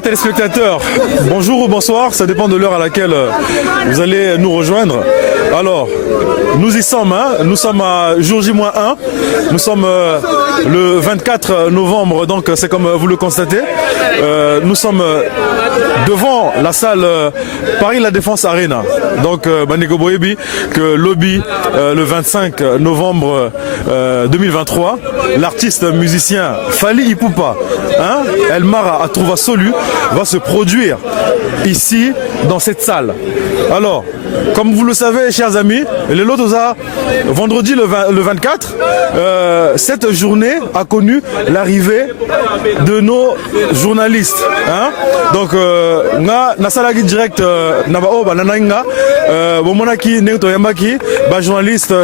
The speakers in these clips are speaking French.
Chers téléspectateurs, bonjour ou bonsoir, ça dépend de l'heure à laquelle vous allez nous rejoindre. Alors, nous y sommes, nous sommes à jour J-1, nous sommes le 24 novembre, donc c'est comme vous le constatez. Nous sommes devant la salle Paris La Défense Arena. Donc, Bandeko Boyebi, que lobby le 25 novembre 2023, l'artiste musicien Fally Ipupa, El Mara Atrouva Solu, va se produire ici dans cette salle. Alors, comme vous le savez, chers amis, le Lotosa, vendredi le 24, cette journée a connu l'arrivée de nos journalistes. Donc, nga nasalagi direct naba oba nananga bomonaki nengto yambaki ba journaliste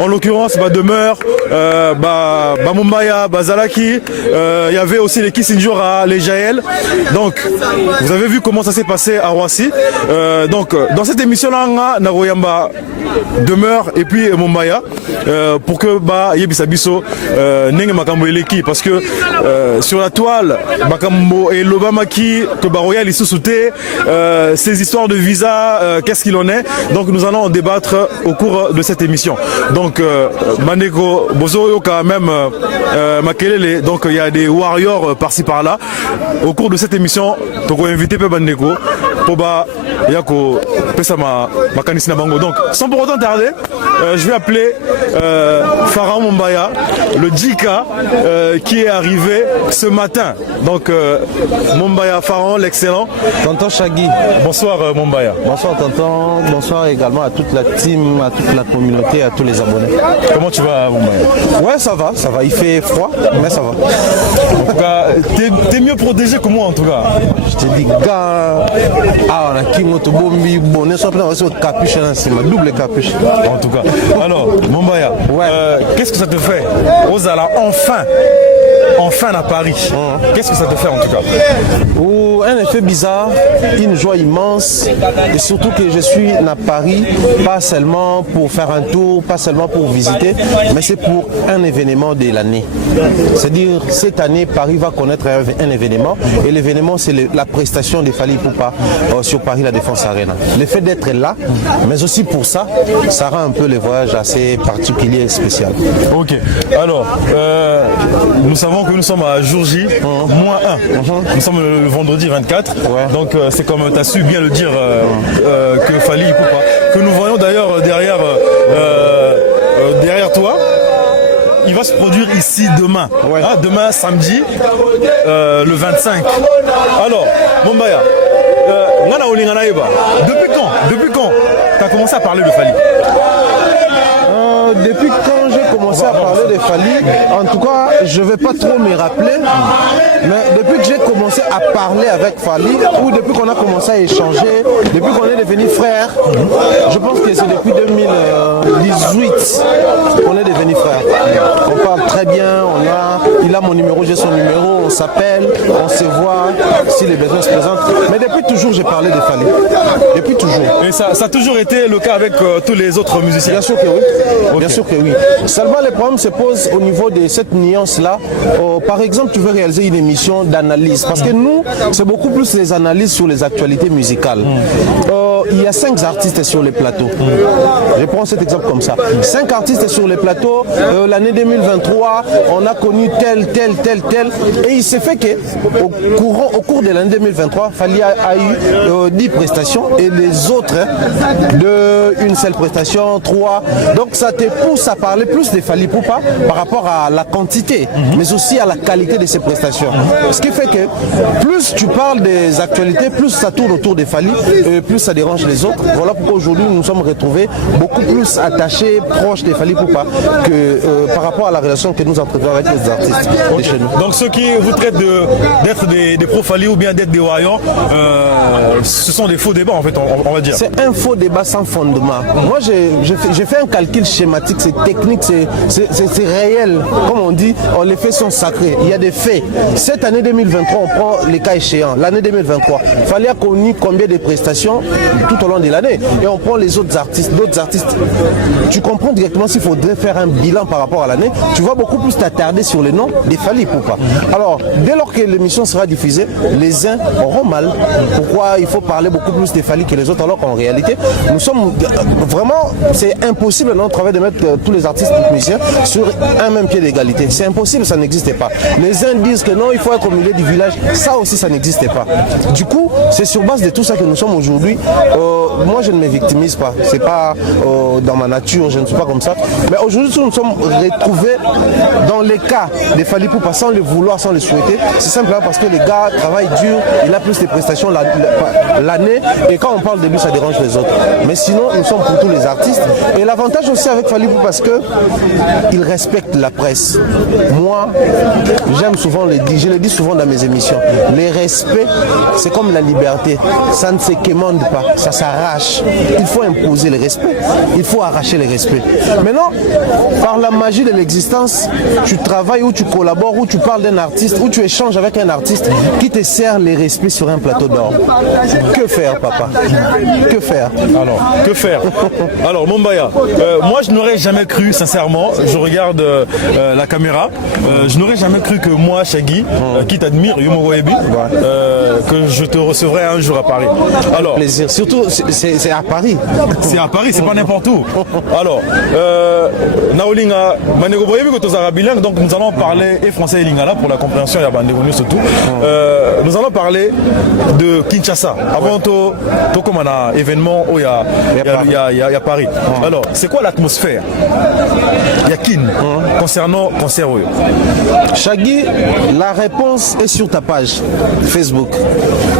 en l'occurrence ba demeure ba Mumbaya Bazalaki, il y avait aussi les Kissinjora, les Jaël. Donc, vous avez vu comment ça s'est passé à Roissy. Donc, dans cette émission là, Nagoyamba demeure et puis Mumbaya pour que ba yebisabiso nenge makambo eleki parce que sur la toile makambo et lobamaki que ba royal sous-souté ces histoires de visa, qu'est-ce qu'il en est. Donc nous allons en débattre au cours de cette émission. Donc Bandeko Bozo quand même Makelele, donc il y a des warriors par-ci par-là. Au cours de cette émission, donc on va inviter Bandeko Poba Yako Pesama Makanisina Bango. Donc sans pour autant tarder, je vais appeler Pharaon Mumbaya, le Djika qui est arrivé ce matin. Donc Mumbaya Pharaon, l'excellent. Tonton Chagui. Bonsoir Mumbaya. Bonsoir tonton, bonsoir également à toute la team, à toute la communauté, à tous les abonnés. Comment tu vas Mumbaya? Ouais, ça va, il fait froid, mais ça va. En tout cas, t'es mieux protégé que moi en tout cas. Je te dis, gars, on a qui bombi, bonnet, soit plein de capuche là, c'est ma double capuche. En tout cas. Alors, Mumbaya, ouais. Qu'est-ce que ça te fait? Ozala, enfin à Paris. Qu'est-ce que ça te fait en tout cas? Un effet bizarre, une joie immense et surtout que je suis à Paris, pas seulement pour faire un tour, pas seulement pour visiter, mais c'est pour un événement de l'année. C'est-à-dire cette année, Paris va connaître un événement et l'événement c'est la prestation de Fally Ipupa sur Paris La Défense Arena. Le fait d'être là, mais aussi pour ça, ça rend un peu le voyage assez particulier et spécial. Ok, alors nous savons que nous sommes à jour J, moins 1. Nous sommes le vendredi 24, ouais. Donc c'est comme tu as su bien le dire que Fally Ipupa, que nous voyons d'ailleurs derrière toi. Il va se produire ici demain, ouais. Demain samedi, le 25. Alors, Mumbaya, depuis quand tu as commencé à parler de Fally? Depuis quand j'ai commencé à parler de Fally, en tout cas, je ne vais pas trop me rappeler, mais depuis que j'ai commencé à parler avec Fally, ou depuis qu'on a commencé à échanger, depuis qu'on est devenus frères, je pense que c'est depuis 2018 qu'on est devenus frères. On parle très bien, il a mon numéro, j'ai son numéro, on s'appelle, on se voit, si les besoins se présentent. Mais depuis toujours, j'ai parlé de Fally. Depuis toujours. Et ça a toujours été le cas avec tous les autres musiciens? Bien sûr que oui. Okay. Bien sûr que oui. Seulement les problèmes se posent au niveau de cette nuance-là. Par exemple, tu veux réaliser une émission d'analyse. Parce que nous, c'est beaucoup plus les analyses sur les actualités musicales. Il y a 5 artistes sur les plateaux. Je prends cet exemple comme ça. 5 artistes sur les plateaux. L'année 2023, on a connu tel. Et il s'est fait qu'au cours de l'année 2023, Fally a eu 10 prestations et les autres de une seule prestation, 3. Donc ça te pousse à parler plus de Fally Ipupa par rapport à la quantité, mais aussi à la qualité de ses prestations. Ce qui fait que plus tu parles des actualités, plus ça tourne autour de Fally, et plus ça dérange les autres. Voilà pourquoi aujourd'hui nous nous sommes retrouvés beaucoup plus attachés, proches de Fally Ipupa que par rapport à la relation que nous entretenons avec les artistes de chez nous. Donc ceux qui vous traitent d'être des pro-Fally ou bien d'être des warriors, ce sont des faux débats en fait, on va dire. C'est un faux débat sans fondement. Moi j'ai fait un calcul schématique, c'est technique, c'est réel. Comme on dit, les faits sont sacrés. Il y a des faits. Cette année 2023, on prend les cas échéants. L'année 2023, Fally a connu combien de prestations? tout au long de l'année. Et on prend les autres artistes, d'autres artistes. Tu comprends directement s'il faudrait faire un bilan par rapport à l'année. Tu vas beaucoup plus t'attarder sur les noms des Fally Ipupa. Alors, dès lors que l'émission sera diffusée, les uns auront mal. Pourquoi il faut parler beaucoup plus des Fally que les autres, alors qu'en réalité, nous sommes vraiment, c'est impossible dans notre travail de mettre tous les artistes et musiciens sur un même pied d'égalité. C'est impossible, ça n'existait pas. Les uns disent que non, il faut être au milieu du village. Ça aussi, ça n'existait pas. Du coup, c'est sur base de tout ça que nous sommes aujourd'hui. Moi, je ne me victimise pas. C'est pas dans ma nature, je ne suis pas comme ça. Mais aujourd'hui, nous sommes retrouvés dans les cas des Fally Ipupa sans le vouloir, sans le souhaiter. C'est simplement parce que les gars travaillent dur, il a plus de prestations l'année. Et quand on parle de lui, ça dérange les autres. Mais sinon, nous sommes pour tous les artistes. Et l'avantage aussi avec Fally Ipupa, parce qu'il respecte la presse. Moi, j'aime souvent je le dis souvent dans mes émissions. Les respects, c'est comme la liberté. Ça ne se quémande pas, ça s'arrache. Il faut imposer le respect. Il faut arracher le respect. Maintenant, par la magie de l'existence, tu travailles ou tu collabores ou tu parles d'un artiste ou tu échanges avec un artiste qui te sert les respects sur un plateau d'or. Que faire, papa? Que faire? Alors, que faire? Alors, Mombaya, moi je n'aurais jamais cru, sincèrement, je regarde la caméra, je n'aurais jamais cru que moi, Shaggy, qui t'admire, Yomo Webi, que je te recevrai un jour à Paris. Alors, plaisir. Surtout, c'est à Paris. C'est à Paris, c'est pas n'importe où. Alors, Naolinga, Manego Boyebi, que tu as bilingue, donc nous allons parler et français et lingala pour la compréhension, il y a Bandegonu surtout. Nous allons parler de Kinshasa. Avant tout, comme un événement où il y a Paris. Alors, c'est quoi l'atmosphère? Il y a Kin concernant concert. Shaggy, la réponse est sur ta page Facebook.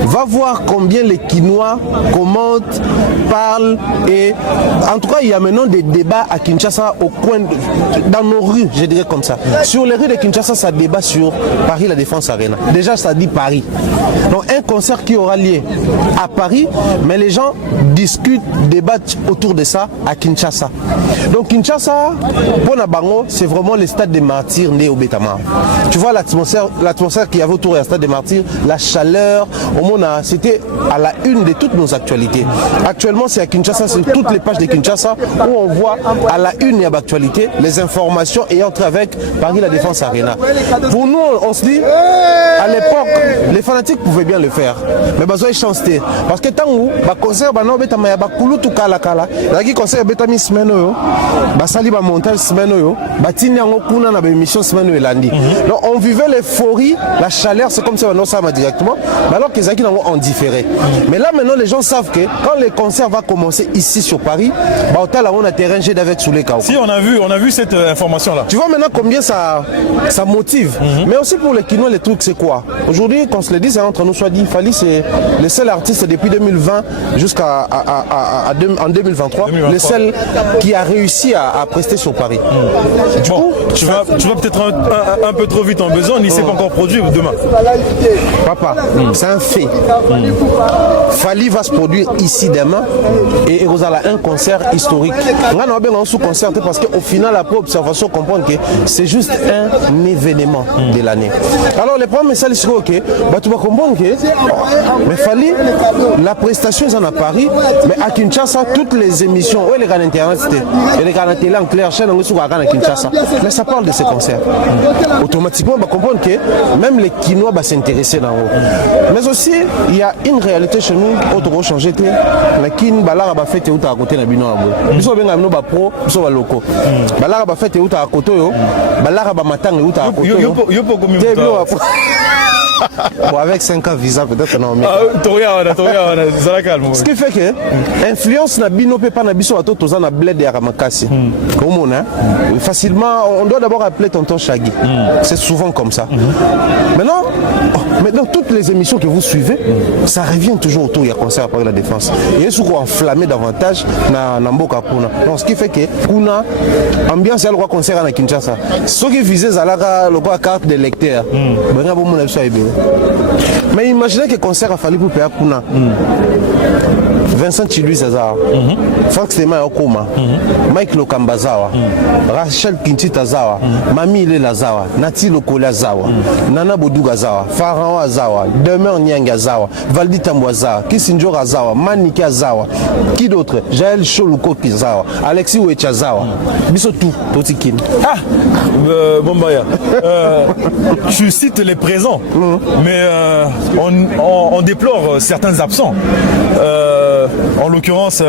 Va voir combien les Kinois commentent, parlent et en tout cas il y a maintenant des débats à Kinshasa au coin dans nos rues, je dirais comme ça. Sur les rues de Kinshasa, ça débat sur Paris La Défense Arena. Déjà ça dit Paris. Donc un concert qui aura lieu à Paris, mais les gens discutent, débattent autour de ça à Kinshasa. Donc Kinshasa, pour Nabango, c'est vraiment le stade des martyrs né au Betama. Tu vois l'atmosphère qu'il y avait autour du stade des martyrs, la chaleur, au monde, c'était à la une de toutes nos actualités. Actuellement, c'est à Kinshasa, c'est toutes les pages de Kinshasa où on voit à la une et à l'actualité les informations ayant trait avec Paris La Défense Arena. Pour nous, on se dit, à l'époque, les fanatiques pouvaient bien le faire, mais besoin de chanter. Parce que tant où, concert, Betama, tout kala kala, il y a concert Betami semaine, basali ba montage semaine, batini yango kuna na émission semaine elandi. Donc on vivait l'euphorie, la chaleur, c'est comme ça on ça directement, mais alors qu'ils ont différé. Mais là maintenant les gens savent que quand le concert va commencer ici sur Paris, on a terrain G avec sous les cas. Si on a vu cette information là. Tu vois maintenant combien ça motive. Mais aussi pour les kinos, les trucs c'est quoi? Aujourd'hui, qu'on se le dit, c'est entre nous soit dit, Fally c'est le seul artiste depuis 2020 jusqu'à en 2023, le seul qui a réussi à prester sur Paris. Du coup, tu vas peut-être un peu trop vite en besoin, il ne s'est pas encore produit demain. Papa, c'est un fait. Fally va se produire ici demain et il y aura un concert historique. On a bien un sous-concert parce qu'au final, après observation, comprendre que c'est juste un événement de l'année. Alors, le premier message, c'est ok, tu vas comprendre que mais Fally, la prestation est à Paris, mais à Kinshasa, toutes les émissions, les gars d'internet, les gars de télé en clair, chaîne, on est à Kinshasa. Mais ça parle de ces concerts. Automatiquement, on va comprendre que même les Kinois vont s'intéresser dans eux. Mais aussi, il y a une réalité chez nous, autre changer, la Kin, Balara va faire tout à côté de la Bino. Nous sommes bien à pro, nous sommes locaux. Balara va faire tout à côté, Balara va matang tout à côté. Bon, avec 5 ans visa, peut-être non. Ce qui fait que l'influence n'a bino pas na biso ato toza na bled ya Ramakasi. Comment on facilement, on doit d'abord appeler tonton Shaggy. C'est souvent comme ça. Maintenant, toutes les émissions que vous suivez, ça revient toujours autour du concert à Paris La Défense. Et ils sont enflammés davantage na Mboka Kuna. Donc, ce qui fait que Kuna, ambiance il y a le concert à Kinshasa. Ceux qui visaient Zalaga, le carte de lecteur. Mais imaginez que le concert a fallu pour payer Kuna. Vincent Chiluis Azawa, Frank Stema Okoma, Mike Lokamba Zawa, Rachel Kinchita Zawa, Mami Ilela Zawa, Nati Lokola Zawa, Nana Boduga Zawa, Pharaon Zawa, Demer Nyanga Zawa, Valdi Tambwa Zawa, Kisinjora Zawa, Maniki Zawa, qui d'autre? Jaël Choluko Zawa, Alexis Wecha Zawa, Biso tout, Totikin. Ah, Bombaya, je cite les présents, mais on déplore certains absents. En l'occurrence,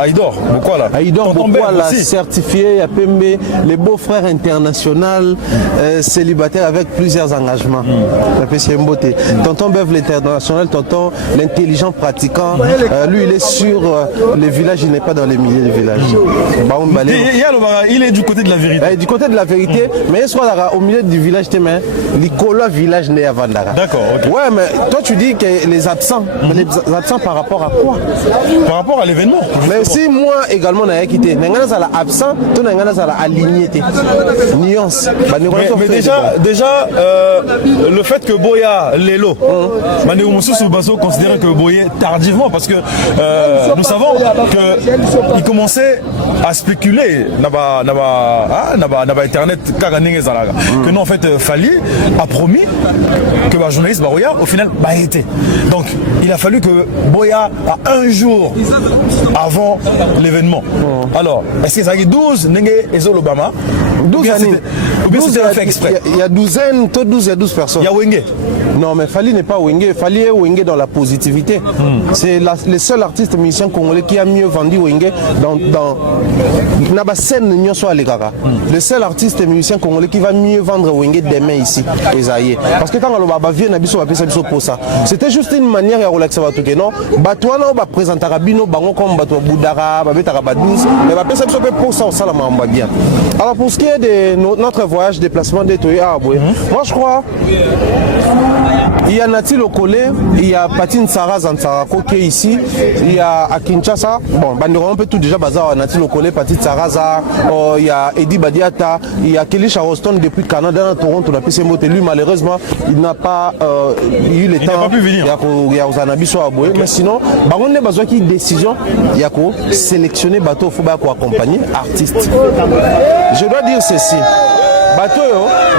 Aïdor, pourquoi là? Aïdor, pourquoi là, certifié à Pembe, les beaux-frères internationaux, célibataires avec plusieurs engagements. Tonton Bev l'international, tonton l'intelligent pratiquant, lui il est sur les villages, il n'est pas dans les milliers de villages. Il est du côté de la vérité. Du côté de la vérité, mais il soit au milieu du village, l'Icola village n'est à Vandara. D'accord, ok. Ouais, mais toi tu dis que les absents, les absents par rapport à quoi? Par rapport à l'événement. Mais si moi également j'ai quitté, n'engana ça absent, tout n'engana ça aligné. Nuance. Mais déjà le fait que Boya Lelo, Mané Oumoussou Basso considère que Boya tardivement parce que nous savons qu'il commençait à spéculer naba internet que non en fait Fali a promis que le journaliste Baroya au final été. Donc il a fallu que Boya a un jour avant l'événement. Alors est-ce que ça a 12 Nenge et Zolobama 12 années. Ou bien c'était fait exprès? Il y a 12 personnes. Il y a Wenge. Non, mais Fali n'est pas Wenge. Fali est Wenge dans la positivité. C'est le seul artiste musicien congolais qui a mieux vendu Wenge dans la scène de Nyonso Alegara. Le seul artiste musicien congolais qui va mieux vendre Wenge demain ici, Esaïe. Parce que quand on va vient pour ça, c'était juste une manière de relaxer votre truc. Non, Batouana va présenter Rabino, Bango comme Batou Boudara, Babetara Badouze, mais va passer pour ça, ça va bien. Alors pour ce qui est de notre voyage, déplacement d'Etoye à Aboué, moi je crois. Il y a Nati Lokole, il y a Patine Sarah Zansarako qui est ici, il y a à Kinshasa, bon, on peut tout déjà bazar Nati Lokole, Patine Sarah, il y a Eddie Badiata, il y a Kelly Charleston depuis le Canada, Toronto, la PC Moté. Lui, malheureusement, il n'a pas eu le temps. Il n'a pas pu venir. Il y a Ozanabi sur Aboué, mais sinon, on a besoin qu'il y ait une décision, il y a quoi sélectionner bateau, il faut accompagner artiste. Je dois dire ceci. Bateau,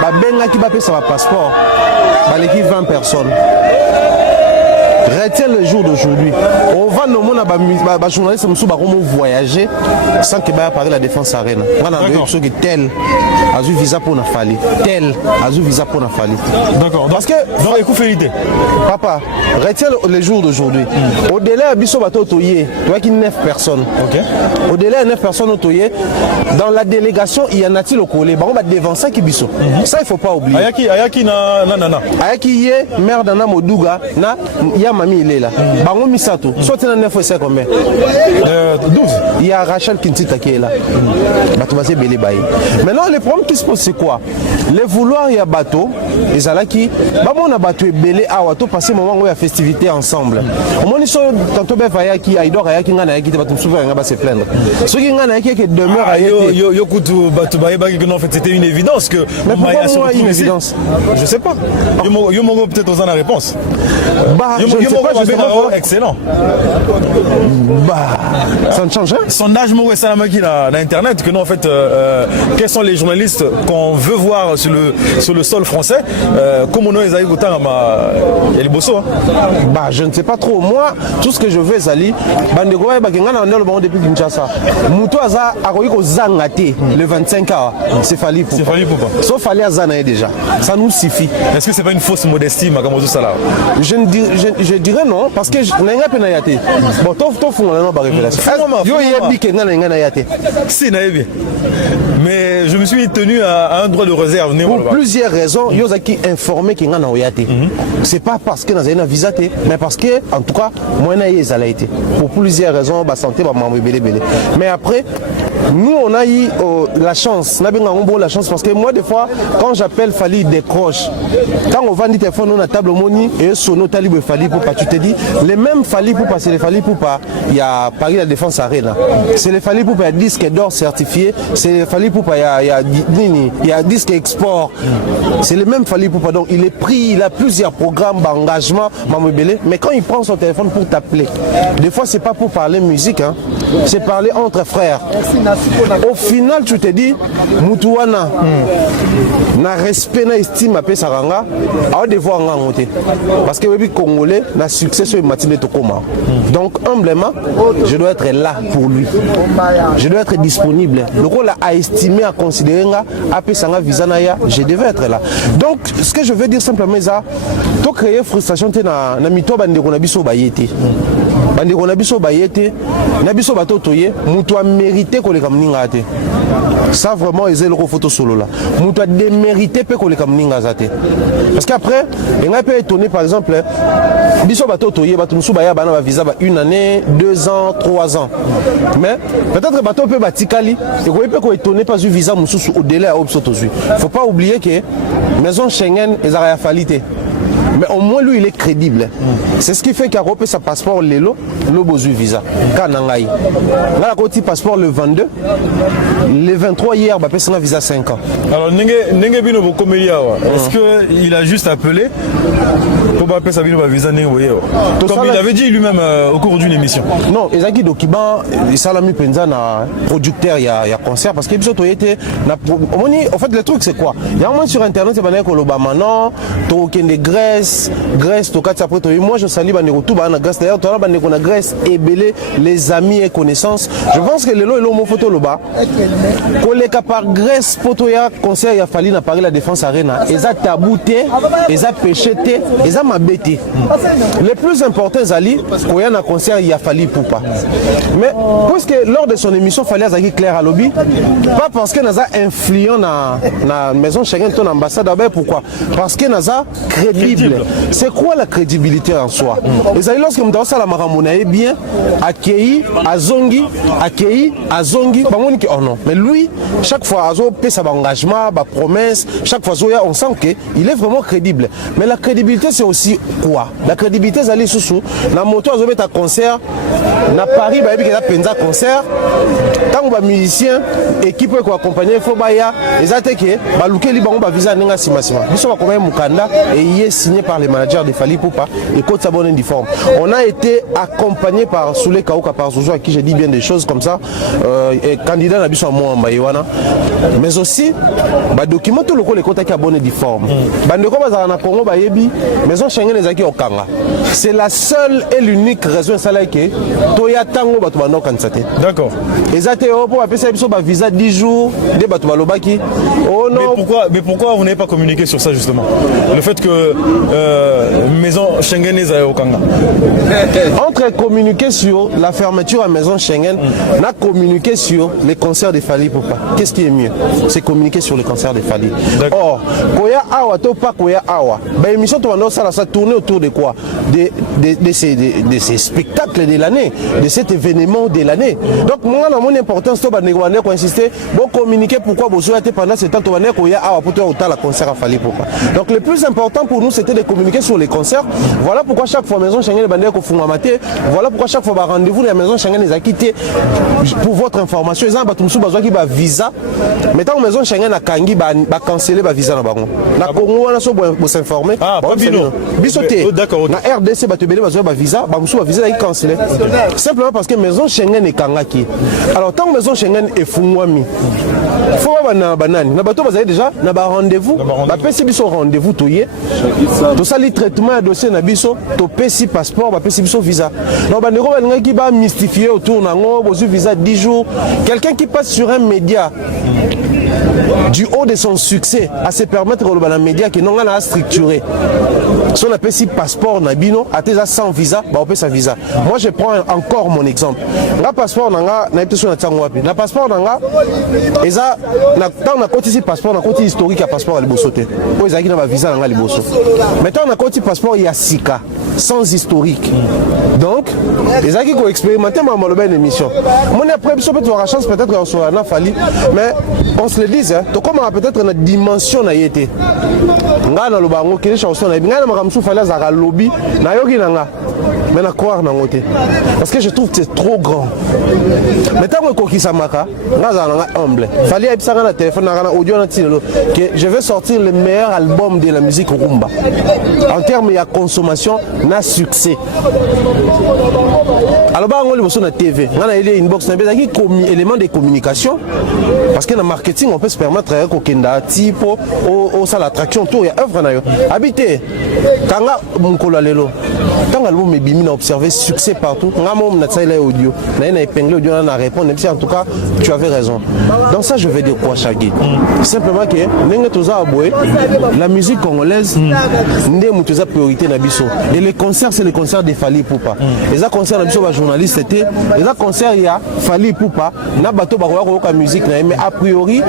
ben qui va payer son passeport, l'équipe 20 personnes. Retiens le jour d'aujourd'hui. On va nous les journalistes voyager sans que parler la défense arène. On a ceux qui tel a eu visa pour Nafali. Tel a eu visa pour Nafali. D'accord. Parce que dans les coups férités. Papa, retiens le jour d'aujourd'hui. Au-delà de Bisso Bateau Toye, tu vois qu'il y a 9 personnes. Ok. Au-delà de 9 personnes au Toye, dans la délégation, il y a Nati Lokole. On va dévancer qui Bisso. Ça, il ne faut pas oublier. Ayaki na. Ayaki yé, mère d'Anna Modouga, na ya Mami il est là. Bango Misato. Soit tu as 9 ou 5 combien 12. Il y a Rachel Kintita qui est là. Maintenant, le problème qui se pose, c'est quoi? Les vouloirs, il y a bateau. Les alaki. On a bateau et belé à Wato passer un moment où il y a festivité ensemble. Au moins, ils sont tantôt Befayaki, Aïdor, Ayaki, Nanaaki, tu vas te souvenir, on va se plaindre. Ceux qui Nanaaki qui demeurent à Yokutu, Batou Baïbaki, en fait, c'était une évidence que. Mais pourquoi moi, une évidence? Je sais pas. Yomongo peut-être aux la réponse. Je ne sais pas, excellent. Ça ne change rien. Sondage Moué Salamaki dans Internet, que nous en fait, quels sont les journalistes qu'on veut voir sur le sol français, comme on a les Aïgoutan et les Bosso. Je ne sais pas trop. Moi, tout ce que je veux, Zali, depuis Kinshasa. Moutou Aza Aroiko Zangate, le 25 ans, c'est Fali Poupa. C'est Fali Poupa. Sauf Fali Azanae déjà. Ça nous suffit. Est-ce que c'est pas une fausse modestie, Makamoto Salah? Je dirais non, parce que je n'ai pas pénalité. Bon, tout fond, on a pas révélation. Si, naïve. Mais je me suis tenu à un droit de réserve. Pour plusieurs raisons, il y a qui informé qu'il y a un oyate. C'est pas parce que nous avons un visa, mais parce que, en tout cas, moi, j'ai été. Pour plusieurs raisons, ma santé, ma maman, mais après, nous on a eu la chance, la chance parce que moi des fois quand j'appelle Fally décroche. Quand on vend des téléphones on a table moni et sono talibé Fally Poupa, tu te dis les mêmes Fally Poupa, c'est les Fally Poupa, il y a Paris la Défense Arena. C'est les Fally Poupa, il y a disque d'or certifié, c'est les Fally Poupa, il y a disque export. C'est les mêmes Fally Poupa, donc il est pris, il a plusieurs programmes d'engagement, mais quand il prend son téléphone pour t'appeler, des fois c'est pas pour parler musique, hein, c'est parler entre frères. Au final tu te dis Moutouana na respect na estime à Pesaranga a devoir ngoté parce que les Congolais na succès sur Matine Tokoma. Donc humblement je dois être là pour lui, je dois être disponible. Le rôle à estimer, à considérer à Pesanga Vizanaya, je devais être là. Donc ce que je veux dire simplement c'est to créer frustration na mito bande ko na biso bayete bande ko na biso bayete na biso bato toye mutu a mérité ko le kamninga te. Ça vraiment ils ont le photo solo là. Mutu a démérité pe ko le kamninga zate. Parce qu'après il a peut étonner par exemple biso bato toye bato musu baya bana ba visa ba 1 année, 2 ans, 3 ans. Mais peut-être bato pe batikali et ko peut ko étonner pas du visa musu au délai à obsotozui. Faut pas oublier que maison Schengen et Zara Falité. Mais au moins lui il est crédible. C'est ce qui fait qu'à repérer sa passeport Lelo, le besoin visa. Kanangai. Là la côté passeport le 22, le 23 hier, bah personne visa 5 ans. Alors Nenge Bino Bokomelia, est-ce que il a juste appelé pour pas sa Bino visa Nenge comme il avait dit lui-même au cours d'une émission. Non, Ezaki Dokiban, Salami Penza na producteur il y a concert parce que biso était en fait le truc c'est quoi? Il y a un moment sur internet c'est banné Kolobama non, token de Grèce, moi je salue la Grèce. D'ailleurs, tu as la Grèce et belé les amis et connaissances. Je pense que les lots et l'homme photo là-bas. Collègue par Grèce, potoya concert, il a fallu na Paris la Défense Arena. Ils ont tabouté, ils ont pécheté, ils ont mabêté. Le plus important, Zali, quand il y a un concert, il a fallu Poupa. Mais puisque lors de son émission, il fallait Zaki Claire à lobby, pas parce que nous a influent dans la maison Schengen, ton ambassade. Pourquoi? Parce que nous a crédible. C'est quoi la crédibilité en soi? Les amis, lorsque nous avons la maramona est bien accueilli à Zongi, oh non. Mais lui, chaque fois, il paie sa engagement, sa promesse, chaque fois, on sent qu'il est vraiment crédible. Mais la crédibilité, c'est aussi quoi? La crédibilité, c'est aller sous la moto, ils mettre un concert, na Paris, il y a un concert. Tant que musicien, équipe qui accompagne, il faut les attaquer, ils visa nenga simasima. Ils sont comme Mukanda et il est signé par les managers de Fally Poupa et Côte Sabon uniforme. On a été accompagné par Soulé Kaouka, par Zozo, à qui j'ai dit bien des choses comme ça, et candidat n'a besoin moi en Baïwana. Mais aussi, document tout le coup les contacts à bonne uniforme. Bandeko bazana Congo Bayebi, maison Schengen les acquis au Kanga. C'est la seule et l'unique raison ça là que Toya Tango Batubano Kansate. D'accord. Et ça t'es pour appeler ça visa 10 jours des Batubalobaki. Oh non. Mais pourquoi vous n'avez pas communiqué sur ça justement? Le fait que maison Schengen est au Kanga. Entre communiquer sur la fermeture à maison Schengen, on a communiqué sur les concerts de Fally Poupa. Qu'est-ce qui est mieux? C'est communiquer sur les concerts de Fally. Or, Koya Awa, Topa Koya Awa. Ben, l'émission, ça tourne autour de quoi? De ces spectacles de l'année, de cet événement de l'année. Donc, moi, mon importance, c'est de insister, pour communiquer pourquoi vous avez pendant ce temps, Koya Awa, pour la concert à Fally Poupa. Donc, le plus important pour nous, c'était de communiquer sur les concerts. Voilà pourquoi chaque fois, maison Schengen est bandée au Fungamaté. Voilà pourquoi chaque fois, rendez-vous, la maison Schengen les a quittés. Pour votre information, ils ont besoin qui va visa. Maintenant, maison Schengen a kangi, va canceller le visa. Na Congo, on a besoin s'informer. Ah, pas bino. Bisoté. D'accord. Na RDC, va te béler, va visa. Va visa, il cancelle. Simplement parce que maison Schengen est kangaki. Alors, tant que maison Schengen est fungwami, il faut avoir un banane. Na bateau, vous avez déjà un rendez-vous. La PC biso rendez-vous, tout ça, les traitements dossier na biso, to PC passeport, ba PC biso visa. Donc, bandeko qui va mystifier autour, na ngo, visa 10 jours. Quelqu'un qui passe sur un média du haut de son succès, à se permettre de média qui n'ont pas structuré. Si on appelle si passeport Nabino, à tes sans visa, bah on peut sa visa. Moi je prends encore mon exemple. Le passeport nanga, na sur na passeport nanga, et ça, tant na côté si passeport, na côté historique à passeport à l'ebosoté. Pour les qui na visa nanga l'eboso. Maintenant na côté passeport il y a Sika, sans historique. Donc, les gens qui ont expérimenté ma malobé émission. Mon après peut-être aura chance peut-être qu'on soit na fali, mais on se le dit hein, to comment peut-être na dimension na yété. Nga na lobango kele chanson na nga na makamsu fali za lobby na yoki nanga. Mais na croire na ngoté. Parce que je trouve que c'est trop grand. Mais tant que kokisa maka, nga za nanga humble. Fali a na téléphone na audio na tilo que je vais sortir le meilleur album de la musique rumba. En termes de consommation, na succès. Alors bah on le voit sur la TV, on a une inbox, on a des éléments de communication parce que dans le marketing on peut se permettre qu'on kenda type au ça l'attraction tout il y a œuvre na yo habité kanga mukolo lelo tant album me bimi na observer succès partout nga mom na tsaila audio na épinglé audio na répondre même si en tout cas tu avais raison. Donc ça je vais dire quoi Shaggy, simplement que ndenge toza aboé la musique congolaise ndé mutuza priorité na biso et les concerts c'est les concerts de Fally Ipupa. Les concerts na biso ba journaliste était les concerts il y a Fally Ipupa na bato ba ko musique na mais a priori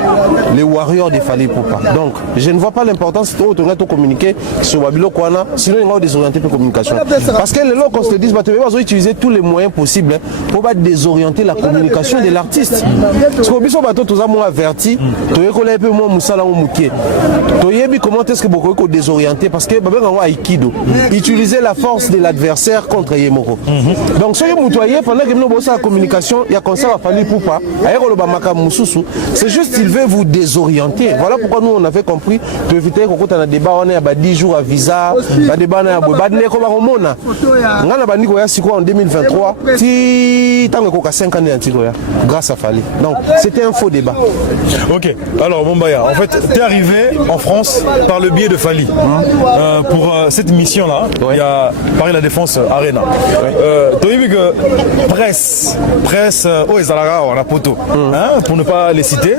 les warriors de Fally Ipupa. Donc je ne vois pas l'importance de communiquer sur Babilo Kwana sinon il va désorienter la communication parce que les locaux on se dit bato va utiliser tous les moyens possibles pour pas désorienter la communication de l'artiste. Parce que biso bato toza mo averti to yekola peu mo musala mo muké to yebi comment est-ce que beaucoup ko désorienter parce que ba benga aikido utiliser la force de l'adversaire contre Yemoko. Donc soyez moutoyé pendant que nous bossons la communication, il y a concert à Fally Ipupa, c'est juste qu'il veut vous désorienter. Voilà pourquoi nous on avait compris pour éviter qu'on ait un débat on a 10 jours à visa, un débat on a en 2023, grâce à Fally. Donc c'était un faux débat. Ok, alors Bombaya, en fait tu es arrivé en France par le biais de Fally pour cette mission là, il y a Paris La Défense Arena. Tu as vu que presse, oh ils on a poteau, pour ne pas les citer,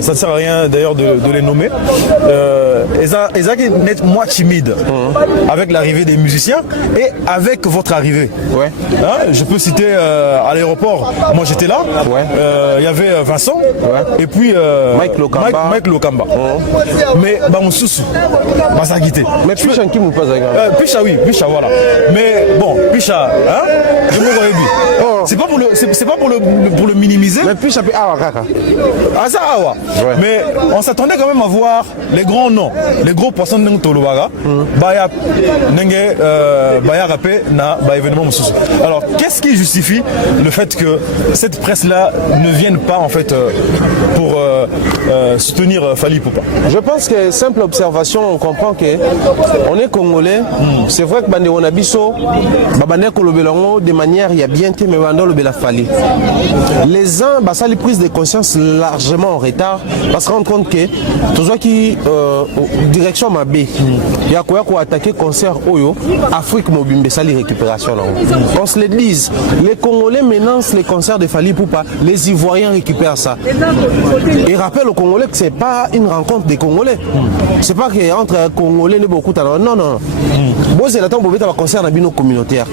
ça ne sert à rien d'ailleurs de les nommer. Ils ont moins timide avec l'arrivée des musiciens et avec votre arrivée. Ouais. Je peux citer à l'aéroport, moi j'étais là, il y avait Vincent et puis Mike Lokamba. Mais on sous pas ça quitter. Mais Picha qui nous passe Picha oui, Picha voilà. Mais bon, Picha, c'est pas pour le minimiser. Mais Picha peut ça mais on s'attendait quand même à voir les grands noms, les gros poissons de Tolobaga, Baya Nenge Baya Rapé na ba événement Moussous. Alors qu'est-ce qui justifie le fait que cette presse là ne vienne pas en fait pour soutenir Fally Ipupa? Je pense que simple observation, on comprend que on est congolais. C'est vrai que bande on a biso, babane kolobelongo de manière il y a bien été mais bande lobela Fally. Les uns bah ça les prises de conscience largement en retard parce qu'on rend compte que tout ça qui direction Mabé, il y a quoi attaquer concert Oyo Afrique Mobimbe ça les récupération là. On se le dise, les Congolais menacent les concerts de Fally Ipupa, les Ivoiriens récupèrent ça. Et rappelle aux Congolais que c'est pas une rencontre des Congolais. C'est pas que entre Congolais les beaucoup non. Bon c'est la temps pour mettre un concert dans bino communautaire.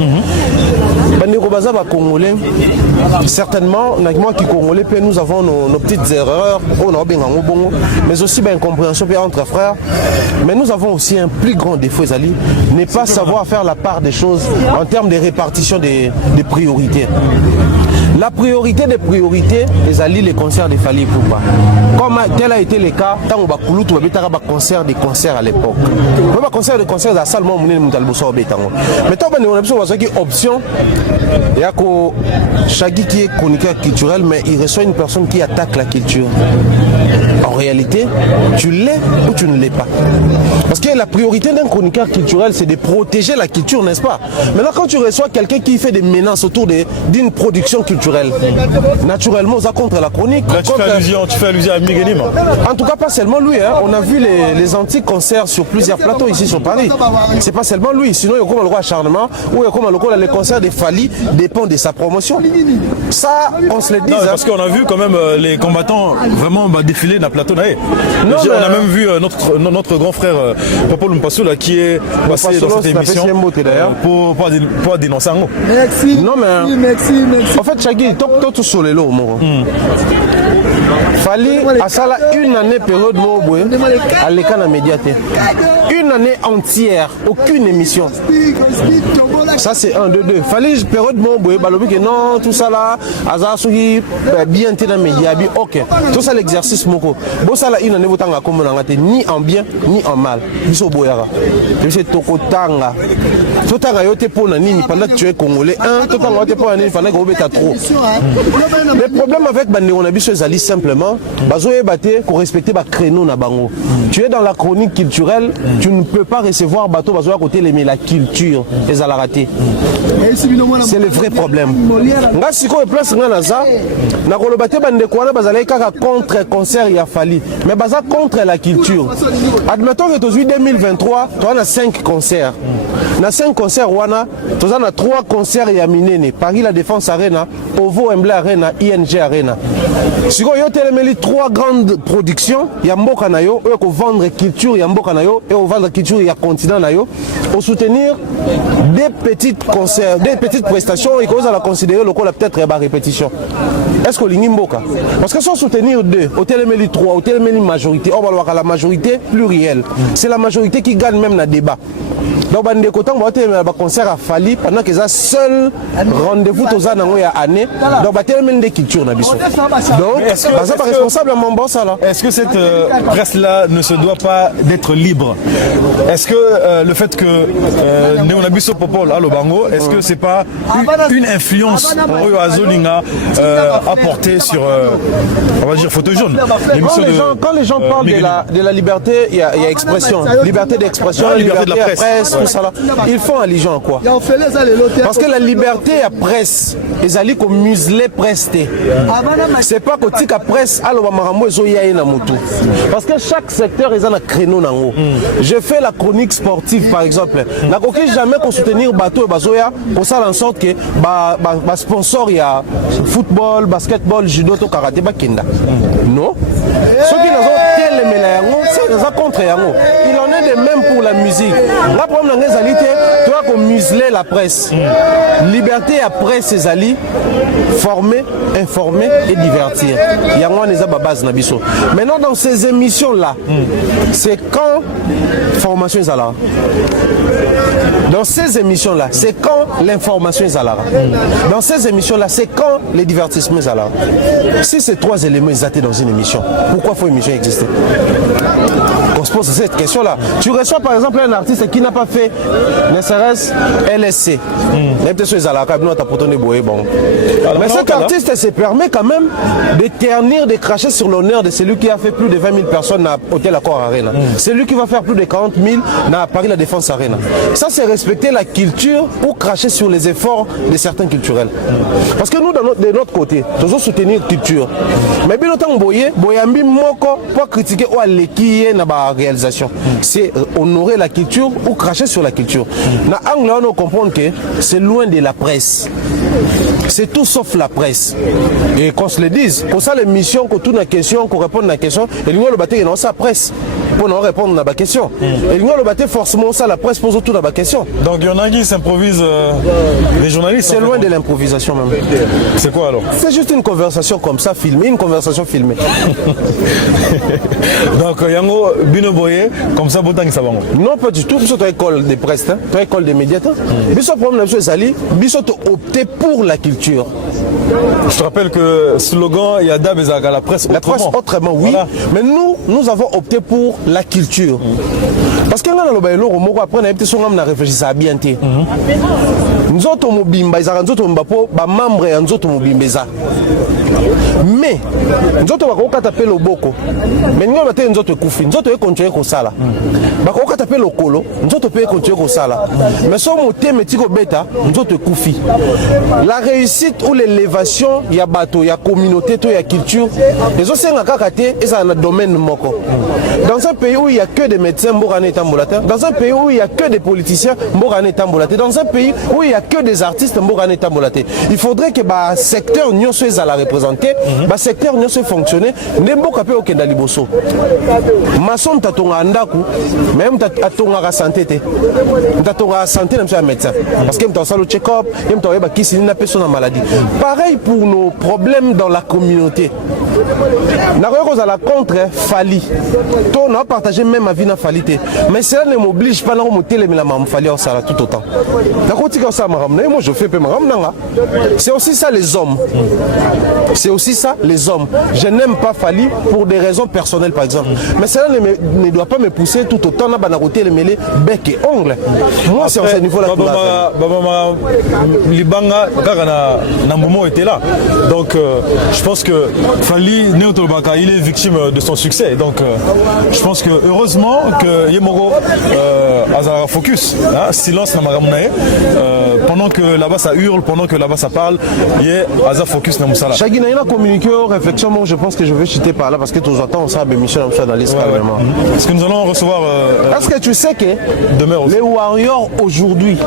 Bandeko baza ba Congolais certainement moi qui Congolais nous avons nos petites erreurs, mais aussi incompréhension entre frères. Mais nous avons aussi un plus grand défaut, Zali, n'est pas savoir faire la part des choses en termes de répartition des priorités. La priorité des priorités, les alliés, les concerts de Fally Ipupa. Comme tel a été le cas, tant on va coulouter, on va concert des concerts à l'époque. On va concert de concerts à Salmon, on va le mais tant on a besoin d'une option. Il y a Shaggy qui est chroniqueur culturel, mais il reçoit une personne qui attaque la culture. En réalité, tu l'es ou tu ne l'es pas. Parce que la priorité d'un chroniqueur culturel, c'est de protéger la culture, n'est-ce pas? Maintenant, quand tu reçois quelqu'un qui fait des menaces autour d'une production culturelle, naturellement, ça contre la chronique. Là, tu fais allusion à Miguelim. En tout cas, pas seulement lui. Hein. On a vu les antiques concerts sur plusieurs plateaux ici sur Paris. C'est pas seulement lui. Sinon, il y a comme le roi acharnement ou il y a comme les concerts de Fali dépend de sa promotion. Ça, on se le dit. Non, hein. parce qu'on a vu quand même les combattants vraiment défiler dans le plateau. On a même vu notre grand frère Papa Lumpasso là, qui est passé dans cette émission pour dénoncer en haut. Merci. Non, mais merci. En fait, Chagui, tout sur les lots. Fali à ça là une année période Moboué à l'écran à médiaté. Une année entière, aucune émission. Ça c'est 1, 2, 2. Fallait période Moboué, balobi que non, tout ça là, Azar Souhi, bien t'es dans les médias, ok. Tout ça l'exercice moko. Bon ça là une année vous t'en comme ni en bien ni en mal. Biso boyara. C'est Tokotanga. Totanga yote pour nani pendant que tu es congolais. Totanga yote pour nani pendant que vous êtes trop. Le problème avec Bandé on a biso zali simplement, bazoé baté pour respecter ba créneau na bango. Tu es dans la chronique culturelle, tu ne peux pas recevoir bateau bazoé à côté mais la culture les a la raté. C'est le vrai problème. Nga siko e place nga naza na kolobate bande kwana bazalai kaka contre concert ya Fali mais baza contre la culture. Admettons que aujourd'hui 2023, tu as 5 concerts. Na 5 concerts wana, tu as 3 concerts ya minene, Paris la Défense Arena, Ovo Emblé Arena, ING Arena. Siko yo telemeli 3 grandes productions ya mboka na yo, ko vendre culture ya mboka na yo et au vendre culture ya continent na yo, au soutenir des petites concerts, des petites prestations et qu'on a considéré le coup peut-être à répétition. Est-ce que l'Ingimboka? Parce que sans soutenir 2, au téléméli 3, au téléméli majorité, on va voir la majorité plurielle. C'est la majorité qui gagne même dans le débat. Donc, on va avoir un concert à Fali pendant que c'est seul rendez-vous tous les années. Donc, on va avoir des cultures. Donc, c'est pas responsable à mon boss. Est-ce que cette presse-là ne se doit pas d'être libre? Est-ce que le fait que Néonabiso Popol à l'Obango, est-ce que c'est pas une influence Oyo Azolinga apportée sur, on va dire, Photo Jaune? Quand les gens parlent de la liberté, il y a expression, liberté d'expression, liberté de la presse, tout ça là. Ils font allusion à quoi? Parce que la liberté à presse, ils allaient comme museler presse. C'est pas que la presse a parce que chaque secteur ils ont un créneau. Je fais la chronique sportive par exemple. N'a aucun jamais qu'on soutenir bateau et bazoya pour ça en sorte que sponsor il y a football, basketball, judo, to karaté, bakenda. Non. Ceux qui n'ont tel c'est contre yango. Il en est de même pour la musique. La problème dans les alités, toi qu'on museler la presse. Liberté à presse ses alliés, former, informer et divertir. Yango n'est pas base nabiso. Maintenant dans ces émissions là, c'est quand formation est à la. Dans ces émissions là, c'est quand l'information est à la. Dans ces émissions là, c'est quand les divertissements est à la. Si ces 3 éléments étaient dans une émission, pourquoi faut une émission exister? On se pose cette question là. Tu reçois par exemple un artiste qui n'a pas fait ne serait-ce LSC. Mais cet artiste se permet quand même de ternir, de cracher sur l'honneur de celui qui a fait plus de 20 000 personnes à Hôtel Accor Arena. Celui qui va faire plus de 40 000 à Paris la Défense Arena. Ça c'est respecter la culture pour cracher sur les efforts de certains culturels. Parce que nous de notre côté, nous devons soutenir la culture. Mais bien autant boyambi moko pour critiquer ou aller na ba réalisation. C'est honorer la culture ou cracher sur la culture. Na angle on comprend que c'est loin de la presse. C'est tout sauf la presse. Et qu'on se le dise, pour ça l'émission, qu'on tourne la question, qu'on réponde à la question, et l'union le bâté dans sa presse pour nous répondre à la question. Et l'union le bâté forcément ça la presse pose autour de la question. Donc il y en a qui s'improvisent les journalistes. C'est loin de l'improvisation même. C'est quoi alors? C'est juste une conversation comme ça filmée, une conversation filmée. Donc Yango Bino Boye comme ça Botang Sabango. Non pas du tout, c'est une école de presse, une école de médias. Biso problème c'est Zali, biso opté pour la culture. Je te rappelle que le slogan Yada Bezaka, la presse autrement. La presse autrement, oui. Voilà. Mais nous avons opté pour la culture. parce que ngana loba eloko moko après na yebite songa na réfléchir bien te nzoto mobimba ezaka nzoto mbapo ba membre ya nzoto mobimba eza mais nzoto bakokata pe loboko mais ninga bate nzoto ekufi nzoto ekontinue kosala bakokata pe lokolo nzoto pe ekontinue kosala mais so motema etiko beta nzoto ekufi. La réussite ou l'élévation ya bato ya communauté to ya culture ezosenga kaka te eza na domaine moko. Dans un pays où il y a que des médecins mbokane tambolateur, dans un pays où il y a que des politiciens mbokane tambolateur, dans un pays où il y a que des artistes mbokane tambolateur, il faudrait que ba secteur nyonso ezala représenter, ba secteur nyonso fonctionner, ndemboka pe okenda liboso. Mason tatonga ndaku, même tatonga santé te. Tatonga santé même sur un médecin parce que mta salo check-up, mta ba kisi na personne en maladie. Pareil pour nos problèmes dans la communauté. Na ko za la contre Fali. On a partagé même ma vie dans Falité. Mais cela ne m'oblige pas à me téléméla ma Fali au Sala tout autant. Moi je fais c'est aussi ça les hommes. C'est aussi ça les hommes. Je n'aime pas Fali pour des raisons personnelles par exemple. Mais cela ne doit pas me pousser tout autant à banaroter les mêlés bec et ongles. Moi c'est à ce niveau-là. Libanga Namomo était là. Donc je pense que Fali Neotolbaka il est victime de son succès. Donc je pense que heureusement que Yemoro a focus, hein, silence pendant que là-bas ça hurle, pendant que là-bas ça parle, il y a focus dans Moussala. Chagina il a communiqué aux réflexions, moi je pense que je vais chuter par là parce que de temps en temps on sera bémiché dans la liste carrément. Est-ce que nous allons recevoir parce que tu sais que demain aussi. Les warriors aujourd'hui,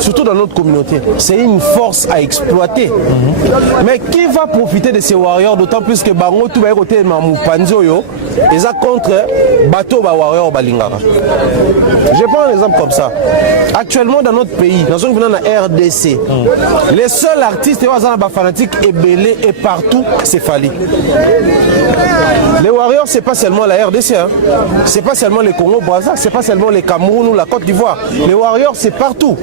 surtout dans notre communauté, c'est une force à exploiter. Mais qui va profiter de ces warriors d'autant plus que Bango tout va côté Mamou Panzoyo et ça contre bateau ba warrior balingara. Je prends un exemple comme ça. Actuellement dans notre pays, dans une RDC, les seuls artistes et fanatiques et belés et partout, c'est Fali. Les warriors, c'est pas seulement la RDC, hein. C'est pas seulement les Congo Brazza, c'est pas seulement les Cameroun ou la Côte d'Ivoire. Les warriors, c'est partout.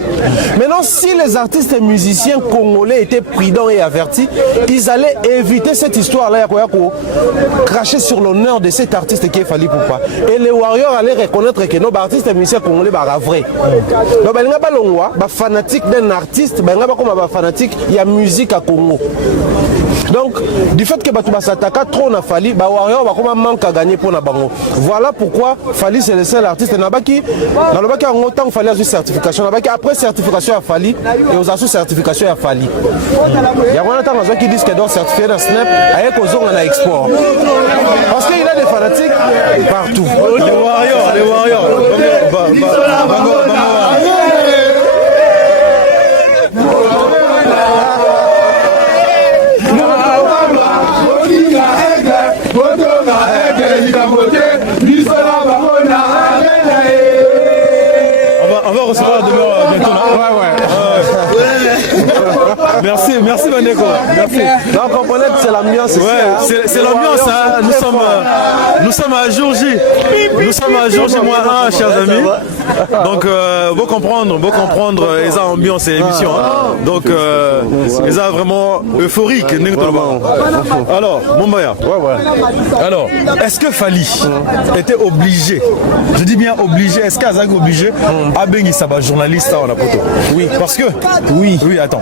Maintenant, si les artistes et musiciens congolais étaient prudents et avertis, ils allaient éviter cette histoire-là, cracher sur l'honneur de cet artiste qui est Fali Poupa. Et les warriors allaient reconnaître que nos artistes et musiciens congolais sont vrais. Donc, il n'y a pas de fanatique d'un artiste, il n'y a pas de fanatique, il y a musique à Congo. Donc, du fait que Batouba s'attaque trop à Fali, les warriors vont manquer à gagner pour la bango. Voilà pourquoi Fali c'est le seul artiste. Dans le bac, en autant Fali a une certification. Après certification à Fali, et aux assos certification à Fali. Il y a un gens qui disent qu'ils doivent certifier dans Snap avec aux gens en export. Parce qu'il a des fanatiques partout. Les warriors. On va recevoir demain bientôt. Merci Bandeko. Merci. Donc on connaît que c'est l'ambiance. Ouais, c'est l'ambiance. Hein. Nous sommes à jour J. Nous sommes à jour J moins 1, chers amis. Donc vous comprendre les ambiance et émission. Hein. Donc ils ont vraiment euphorique. Alors, Mombaya. Alors, est-ce que Fali était obligé? Je dis bien obligé. Est-ce qu'Azag est obligé à Bengi Saba journaliste en la photo? Oui. Parce que oui, attends.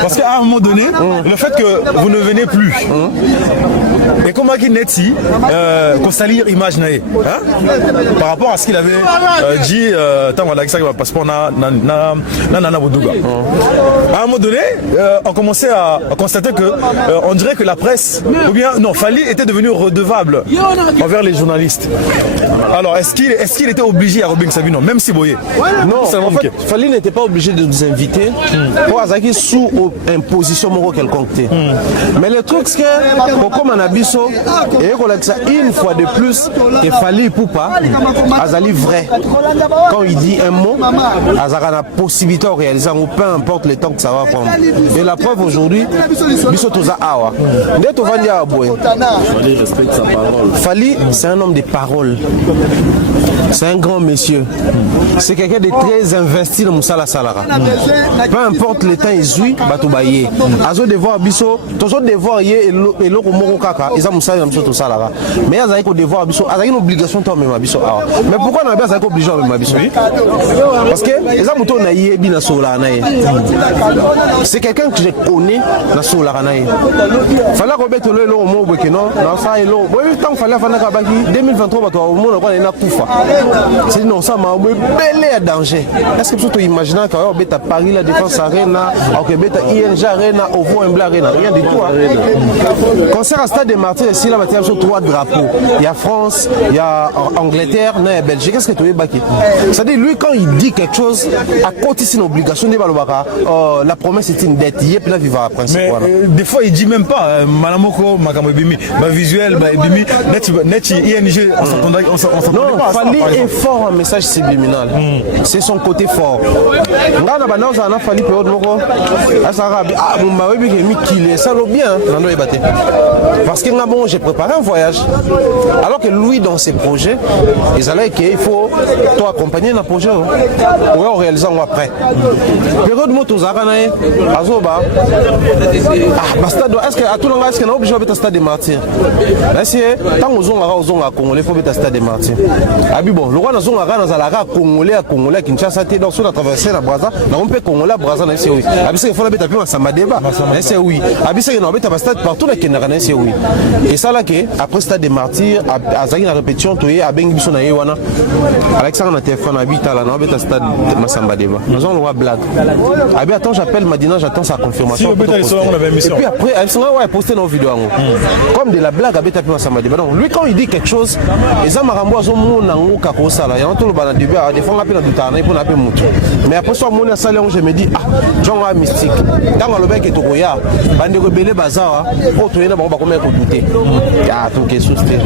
Parce qu'à un moment donné, le fait que vous ne venez plus, et comment qu'il n'est ici, qu'on salir image naïe, par rapport à ce qu'il avait dit, tant qu'on a dit ça, passeport na Boudouga. À un moment donné, on commençait à constater que on dirait que la presse, ou bien non, Fali était devenu redevable envers les journalistes. Alors, est-ce qu'il était obligé à Robin Sabino, même si Boye? Non, en fait, Fali n'était pas obligé de nous inviter pour Azaki sous imposition moro quelconque. Mais le truc c'est que comme on a biso et une fois de plus que Fali Poupa Azali vrai. Quand il dit un mot, Azaka la possibilité de réaliser peu importe le temps que ça va prendre. Et la preuve aujourd'hui, biso toza awa. Ndeto vandia aboye. Fali c'est un homme de parole. c'est un grand monsieur. C'est quelqu'un de très investi dans Moussala Salara. Peu importe le temps il suit, Batoubaye. Azo devoir biso, toujours devoir yé et l'autre moro kaka, ils ont Moussala dans Moussala Salara. Mais ils ont devoir biso, ils ont une obligation de même biso. Mais pourquoi on a bien obligé de même biso? Parce que ils ont mouton naïe bina sola naïe. C'est quelqu'un que je connais dans sola naïe. Fallait qu'on mette le lot au mot que non, dans ça et l'eau. Bon, tant fallait faire un bagage 2023 bateau au monde on est na poufa. C'est non ça m'a belé danger. Est-ce que tu imagines quand on bête à Paris la défense arena, ok bête à ING arena, au Vaux Embla arena, rien du tout. Concert à Stade des Martyrs ici là maintenant sur 3 drapeaux. Il y a France, il y a Angleterre, il y a Belgique. Qu'est-ce que tu veux baquer? C'est-à-dire lui quand il dit quelque chose à côté c'est une obligation de balobaka. La promesse est une dette. Il est là vivre après. Mais des fois il dit même pas Malamoko Makambo Bimi, ba visuel ba Bimi, net ING on s'entendait non, Fali est fort en message subliminal. C'est son côté fort. Ngana banauza ana Fali période moko asarabi mon mari qui mi kilé ça lo bien nando ebaté. Parce que bon j'ai préparé un voyage. Alors que lui dans ses projets, ils allaient qu'il faut toi accompagner dans projet. Ouais, on réalise après. Période moto zakanae azoba stade est-ce que à tout le monde est-ce qu'on a obligé de stade des Martyrs. Là c'est tant aux zonga congolais faut mettre stade des Martyrs. Abi bon, le roi na zonga na zalaka congolais Kinshasa té dans sur traverser la Brazza, na on peut congolais Brazza na c'est oui. Abi c'est faut la mettre à Samba débat. C'est oui. Abi c'est na mettre stade partout na Kenara na c'est oui. Et ça là que après stade des Martyrs azaki na répétition toyé a bengi biso na yewana. Alexandre na téléphone habita là na mettre stade Samba débat. Nous on le blague. Abi attends j'appelle Madina, j'attends sa confirmation. Et puis après ouais poster nos vidéos comme de la blague habita puis Samba débat. Donc lui quand il dit quelque chose, les amarambo azomo na ngoka ko sala. Ya ntolo bana début a défendre pe na dutana pour na pe mutu. Mais après soit mon salé je me dis genre mystique. Dans le bec et to koya, bande rebelle bazar, o to yena ba ko mettre douter. Ya tout que souster.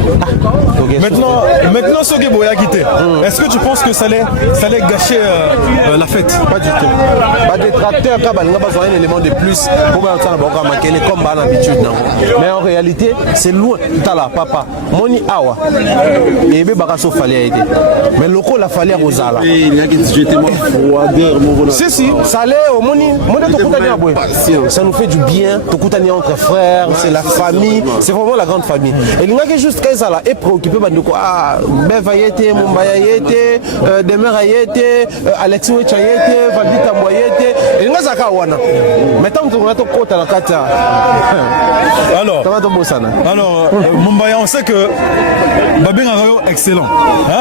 Maintenant ce que Boya quitté. Est-ce que tu penses que ça allait gâcher la fête? Pas du tout. Ba détracteur ka ba nga besoin un élément de plus pour ba ntana ba ko makele comme ba l'habitude non. Mais en réalité, c'est loin tala papa. Moni awa. Et be baka so fallait aider. Mais loko la fallait Rosala. Il y a qui j'étais mort froideur mon si ça allait au moni ça nous fait du bien tokutani entre frères, c'est la famille, c'est vraiment la grande famille. Et il y a que juste que ça là est préoccupé bandoko Beva yete Mumbaya yete Demer yete Alexis Wecha yete Valdita Moyete et nga zaka wana. Maintenant on a to kota la kata. Alors Mumbaya on sait que Babin est excellent.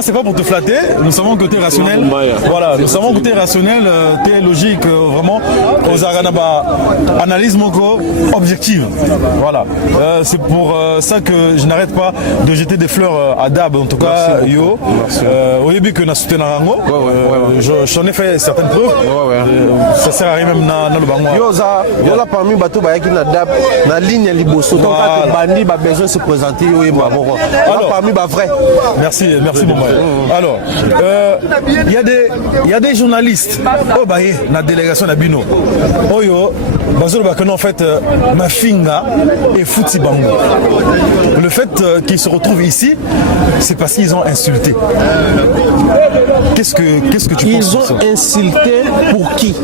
C'est pas pour te flatter, nous savons que tu es rationnel. Voilà, nous savons que tu es rationnel, tu es logique, vraiment. Aux Aranaba, analyse moko objective. Voilà. C'est pour ça que je n'arrête pas de jeter des fleurs à Dab, en tout cas, yo. Au début que nous soutenons Rango, j'en ai fait certaines preuves. Ça sert à rien même dans le bango. Yo, ça, parmi Bato Bayaki na Dab, na ligne Liboso. Donc, Bandi a besoin de se présenter. Alors, parmi vrai. Merci Bombay. Alors, il y a des journalistes au Baye, dans la délégation de Bino. Oyo, en fait, ma finga et Fouti Bango. Le fait qu'ils se retrouvent ici, c'est parce qu'ils ont insulté. Qu'est-ce que tu penses? Ils ont insulté pour qui?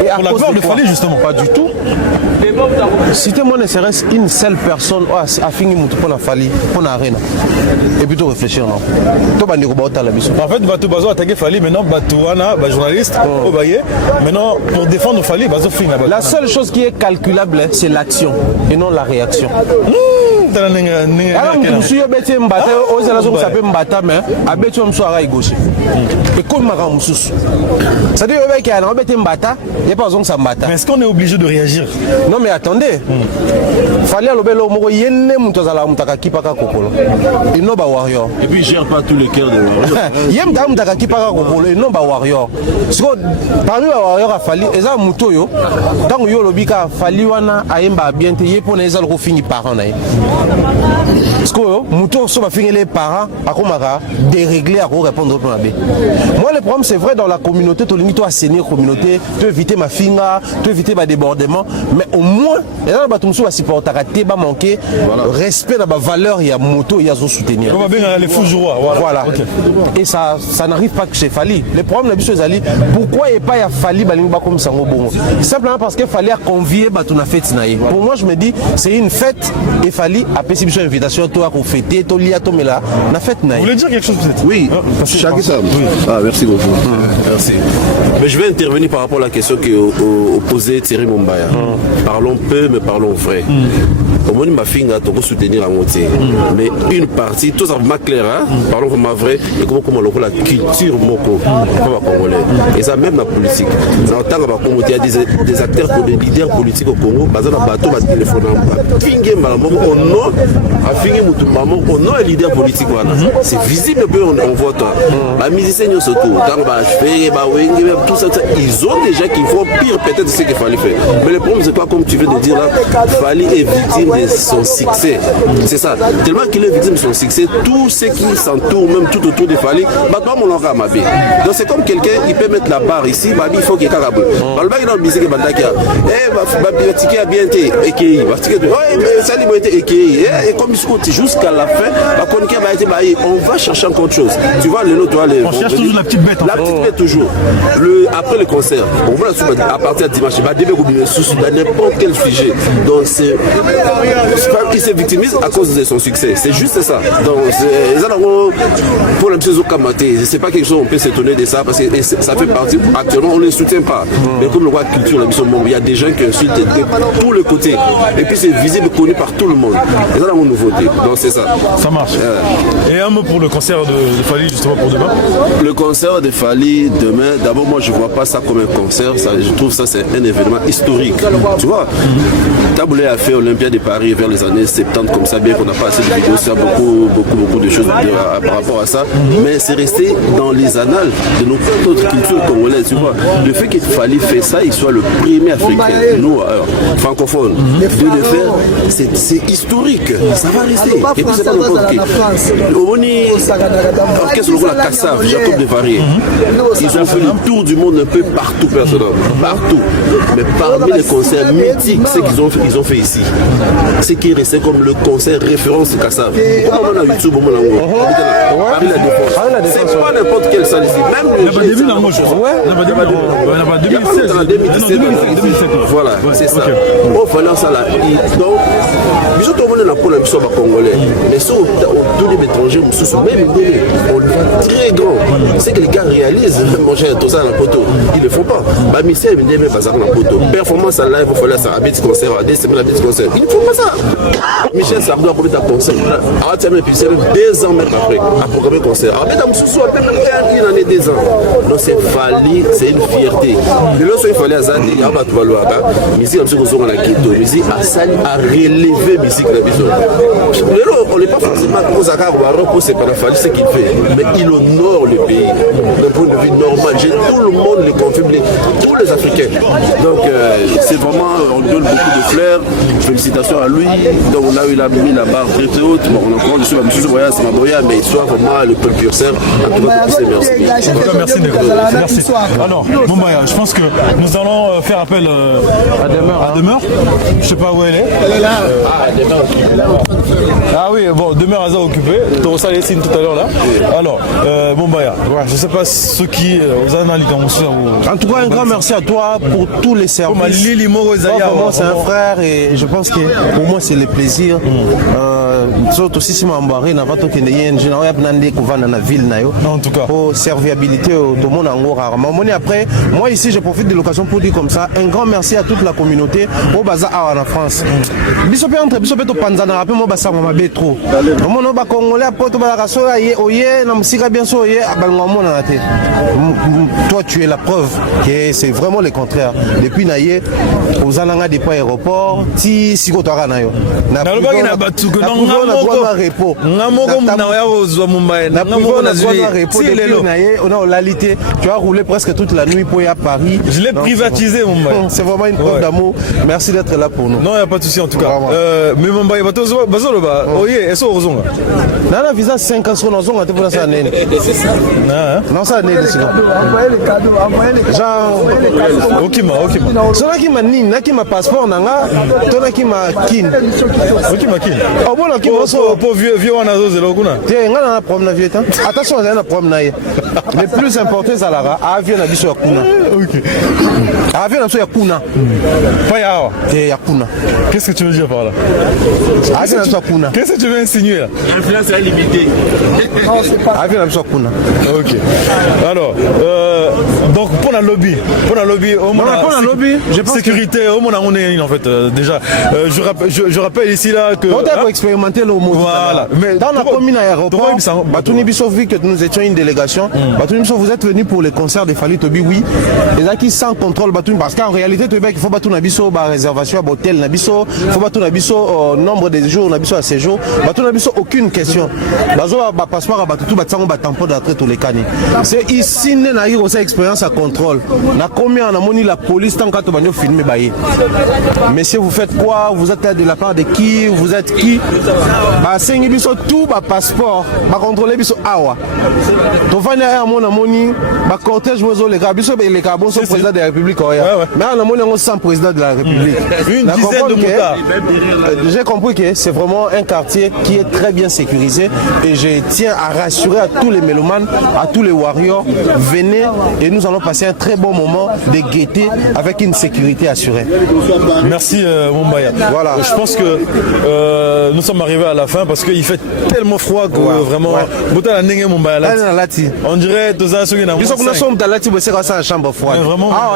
Et pour la peur de Fali, justement. Pas du tout. Citez-moi ne serait-ce une seule personne a fini pour la Fali, pour l'arène. Et plutôt réfléchir, non? En fait, Bato Bazo a attaqué Fali, maintenant Batouana, journaliste, au Baye. Maintenant, pour défendre Fali, Bazo finit. La seule chose qui est calculable, c'est l'action et non la réaction. Alors, je suis bêté mbata, aux élections ça peut mbata, mais à bêté on soit à gauche. Et comme ma rame sous. Ça dit qu'il y a un bêté mbata, il n'y a pas besoin que ça mbata. Mais est-ce qu'on est obligé de réagir? Non mais attendez. Fallait à l'obélo moro yenne mutazala mutaka kipaka kokolo. Il n'a pas warrior. Et puis il gère pas tous les cœurs de warrior. Yem dam mutaka kipaka kokolo, il n'a pas warrior. Parmi les warriors a fallu, et ça mutoyo. Tant que yo lobika fallu wana ayemba bien te yepona ezal rofini parent na. parce que Mouto so va finir les parents à komaka dérégler à répondre au plan B. Moi le problème c'est vrai dans la communauté tu limite toi assainir communauté, tu éviter ma finga, tu éviter ma débordement mais au moins là ba tumso va supporter rater ba manquer respect dans ma valeur il y a moto il y a zo soutenir. On va bien les fous joueurs voilà. Okay. Et ça n'arrive pas que chez Fali. Le problème la biso ezali pourquoi il pas y a Fali balingi ba comme sango bongo. Simplement parce que Fali a convié ba tuna fête naïe. Pour moi je me dis c'est une fête et Fali a payé une invitation toi pour fêter to lia to mela na fête naïe. Vous voulez dire quelque chose peut-être? Oui, chaque étape. Ah, merci beaucoup. Merci. Mais je vais intervenir par rapport à la question que posait Thierry Mombaya. Parlons peu, mais parlons vrai. Au moins, ma fille a soutenir la moitié. Mais une partie, tout ça va clair, parlons vraiment vrai, et comment la culture moko, congolais. Et ça, même la politique. Il y a des acteurs, des leaders politiques au Congo, basés dans le bateau, téléphone, au nom et leader politique. C'est visible, on voit toi. Les musiciens, surtout, tout ça, ils ont déjà qu'il faut pire peut-être ce qu'il fallait faire. Mais le problème, c'est pas comme tu viens de dire là, il fallait est victime de son succès. C'est ça. Tellement qu'il est victime de son succès, tous ceux qui s'entourent, même tout autour de Fali, donc c'est comme quelqu'un, il peut mettre la barre ici, il faut qu'il y ait un peu. Et comme jusqu'à la fin, on va chercher encore autre chose. Tu vois, on cherche toujours la petite bête. La petite bête toujours. Après le concert, on va à partir de dimanche, dans n'importe quel sujet. Donc c'est il se victimise à cause de son succès. C'est juste ça. Donc pour la chose au Kamaté, c'est pas quelque chose on peut s'étonner de ça parce que ça fait partie. Actuellement, on ne les soutient pas. Mais comme le voit culture, il y a des gens qui insultent de tous les côtés. Et puis c'est visible, connu par tout le monde. Et ça, une nouveauté. Donc c'est ça. Ça marche. Et un mot pour le concert de Fali justement pour demain. Le concert de Fali demain, d'abord moi je vois pas ça comme un concert. Ça, je trouve ça c'est un événement historique. Tu vois, Taboulé a fait Olympiade de Paris vers les années 70 comme ça, bien qu'on n'a pas assez de vidéos, ça beaucoup de choses par rapport à ça. Mais c'est resté dans les annales de notre culture congolaise. Tu vois, le fait qu'il fallait faire ça, il soit le premier africain, nous francophones, de le faire, c'est historique. Ça va rester. Et puis c'est pas n'importe qui. Orchestre la Kassav, Jacob de Varier. Ils ont fait le tour du monde un peu partout, personnellement. Partout. Mais parmi les concerts mythiques, ce qu'ils ont fait ici, c'est qui est resté comme le concert référence de Kassav. Comment on a YouTube, Paris la Défense. C'est pas n'importe quelle salle ici. Même il n'y a pas début dans le mot, je crois. Il n'y a pas 2017. Voilà, c'est ça. On fallait ça là. Donc, bisous tout le monde est là pour la mission congolais. Mais sur tous les étrangers, même on le fait très grand. C'est que les gars réalisent, manger tout ça dans la poteau. Ils ne le font pas. Ma mission est venue bazar dans la poteau. Performance à live, il faut faire ça. Un petit concert, des semaines, un petit concert. Ils ne font pas ça. Michel Sardou a promis un concert. Alors, tu as même 2 ans même après, à programmer un concert. Alors, tu as il en est 2 ans. Donc, c'est Fali, c'est une fierté. Mais lorsqu'il fallait à Zandi, il y a un peu de loi. Musique, comme si on a quitté. Musique à relever musique la maison. On n'est pas forcément aux accords ou à reposer par la Fali, ce qu'il fait. Mais il honore le pays. D'un point de vue normal. Tout le monde le confirme, tous les Africains. Donc, c'est vraiment, on lui donne beaucoup de fleurs. Félicitations à lui. Donc, on a eu mis la barre très haute. Bon, on a encore dessus, M. Boya, c'est ma Boya, mais il soit vraiment le peuple pur serbe. En tout cas, merci. En tout cas, merci Neko. Merci. Alors, Mombaya, je pense que nous allons faire appel à Demeure. Je sais pas où elle est. Elle est là. Ah oui, bon, Demeure a occupé. Tu as les signes tout à l'heure là. Alors, Mombaya, je sais pas ceux qui vous analysent comme ça. En tout cas, un grand merci à toi pour tous les services. Vraiment, c'est un frère et je pense que pour moi c'est le plaisir. Surtout si je m'embarque, n'a pas tout qu'il y ait une ville en tout cas pour serviabilité tout le monde en rarement. Après, moi ici je profite de l'occasion pour dire comme ça un grand merci à toute la communauté au bazar en France. Bisopé entre bisopé to panzana rappel moi basa mama betro. Mon no ba congolais poto ba raso oye na musika bien so oye abalngamo na té. Toi tu es la preuve que c'est vraiment le contraire. Depuis naye aux alanga des aéroport ti siko to na yo. Na on a l'alité. Tu as roulé presque toute la nuit pour y à Paris. Je l'ai privatisé, Mumbai. C'est vraiment une preuve d'amour. Merci d'être là pour nous. Non, il n'y a pas de souci en tout cas. Mais Mumbai, est-ce que vous avez visa 5 ans sur nos zones, pour ça. Non, ça n'est pas. Genre, ok. Cela qui m'a dit, qui m'a passeport, nanga, toi qui m'a kin. Ok, ma kin. Oh bon, qui m'a so. Pour vieux on a deux zéro kuna. Tiens, on a un problème na vieux temps. Attention, on a un problème na. Le plus important c'est la avion na biso ya kuna. Ok. Avion na biso ya kuna. Pas ya. Ya kuna. Qu'est-ce que tu veux dire par là? Avion na biso ya kuna. Qu'est-ce que tu veux insinuer là? L'influence est limitée. Non, c'est pas. Avion na biso ya kuna. Ok. Alors, donc pour la lobby, au moins sécurité, au moins on est en fait déjà. Je rappelle ici là que. On a expérimenté le mot. Voilà. Mais dans la commune aéroport, Batouni Bisso, vu que nous étions une délégation, Batouni Bisso, vous êtes venus pour les concerts de Fali Tobi, oui. Et là qui sans contrôle Batouni, parce qu'en réalité, il faut Batouni Bisso, réservation à l'hôtel Nabisso, il faut Batouni Bisso, nombre de jours Nabisso à séjour. Batouni Bisso, aucune question. Bazo passeport à Batoutou, Batsango, Batampo d'entrée tous les canets. C'est ici, n'a eu aussi expérience à contrôle. Na combien on a moni la police tant qu'on va filmer baillé. Messieurs, vous faites quoi? Vous êtes de la part de qui? Vous êtes qui? Bah, c'est une biso tout, bah, passeport, bah, contrôler biso awa. Donc, on a mon amoni, bah, cortège, mozo, les gars, biso, les gars, bon, sont président de la République, mais on a mon amoni, sans président de la République. Une dizaine de motards. J'ai compris que c'est vraiment un quartier qui est très bien sécurisé et je tiens à rassurer à tous les mélomanes, à tous les warriors, venez et nous allons passer un très bon moment de gaieté avec une sécurité assurée. Merci Mumbaya. Voilà. Je pense que nous sommes arrivés à la fin parce qu'il fait tellement froid que vraiment. On dirait que nous sommes dans la chambre froide. Ah,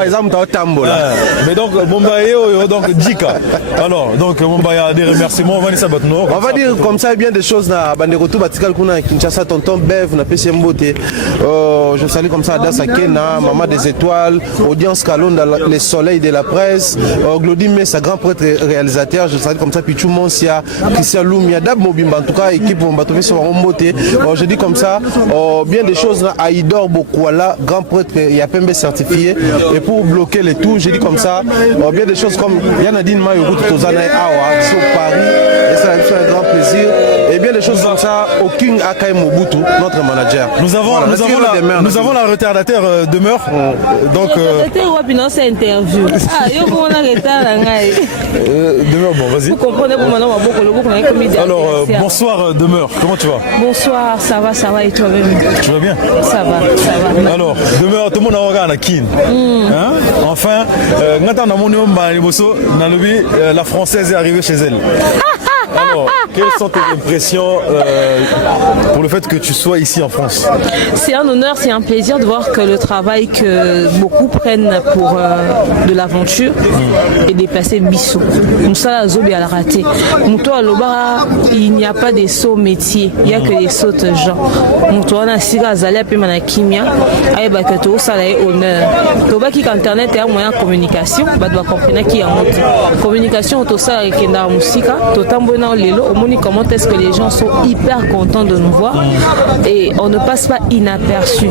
mais donc Mumbaya, donc Djika. Alors, donc Mumbaya, des remerciements. On va dire comme ça bien des choses na Banderoto Batikal Kuna Kinshasa tonton Bev na PCM Beauté. Je salue comme ça Adas Akena, Maman des Étoiles, Audience Kalon dans les soleils de la presse, Glody Messa, grand prêtre réalisateur, je salue comme ça Pichou Monsia, Christian Lumia, Dab Mobimba, en tout cas équipe on va trouver sur Romboté. Je dis comme ça, bien des choses là, Aïdor Bokwala, grand prêtre Yapembe certifié, et pour bloquer les tout, je dis comme ça, bien des choses comme Yanadine Mayo Tozana Awa, sur Paris, et ça a un grand plaisir, et bien des choses comme ça, aucune Akai Mobutu, notre manager. Nous avons la retardataire demeure. Donc c'est interview. Ah, yo comment on a retard demeure, bon, vas-y. Vous comprenez comment on va beaucoup. Alors bonsoir demeure, comment tu vas? Bonsoir, ça va et toi-même? Tu vas bien? Ça va. Alors demeure, tout le monde a regardé à Kin. Enfin, la française est arrivée chez elle. Alors, quelles sont tes impressions pour le fait que tu sois ici en France? C'est un honneur, c'est un plaisir de voir que le travail que beaucoup prennent pour de l'aventure est déplacé Bissot. Moussa Zobi a raté. Mouto à Lobara, il n'y a pas des sauts métiers, il n'y a que des sautes gens. Mouto a Sira Zalé Pemana Kimia, aïe Bakato, ça est honneur. Toba qui internet est un moyen de communication, bah doit comprendre qui est en mode. Communication, tout ça avec la musique, tout en Lélo, au moins comment est-ce que les gens sont hyper contents de nous voir et on ne passe pas inaperçu.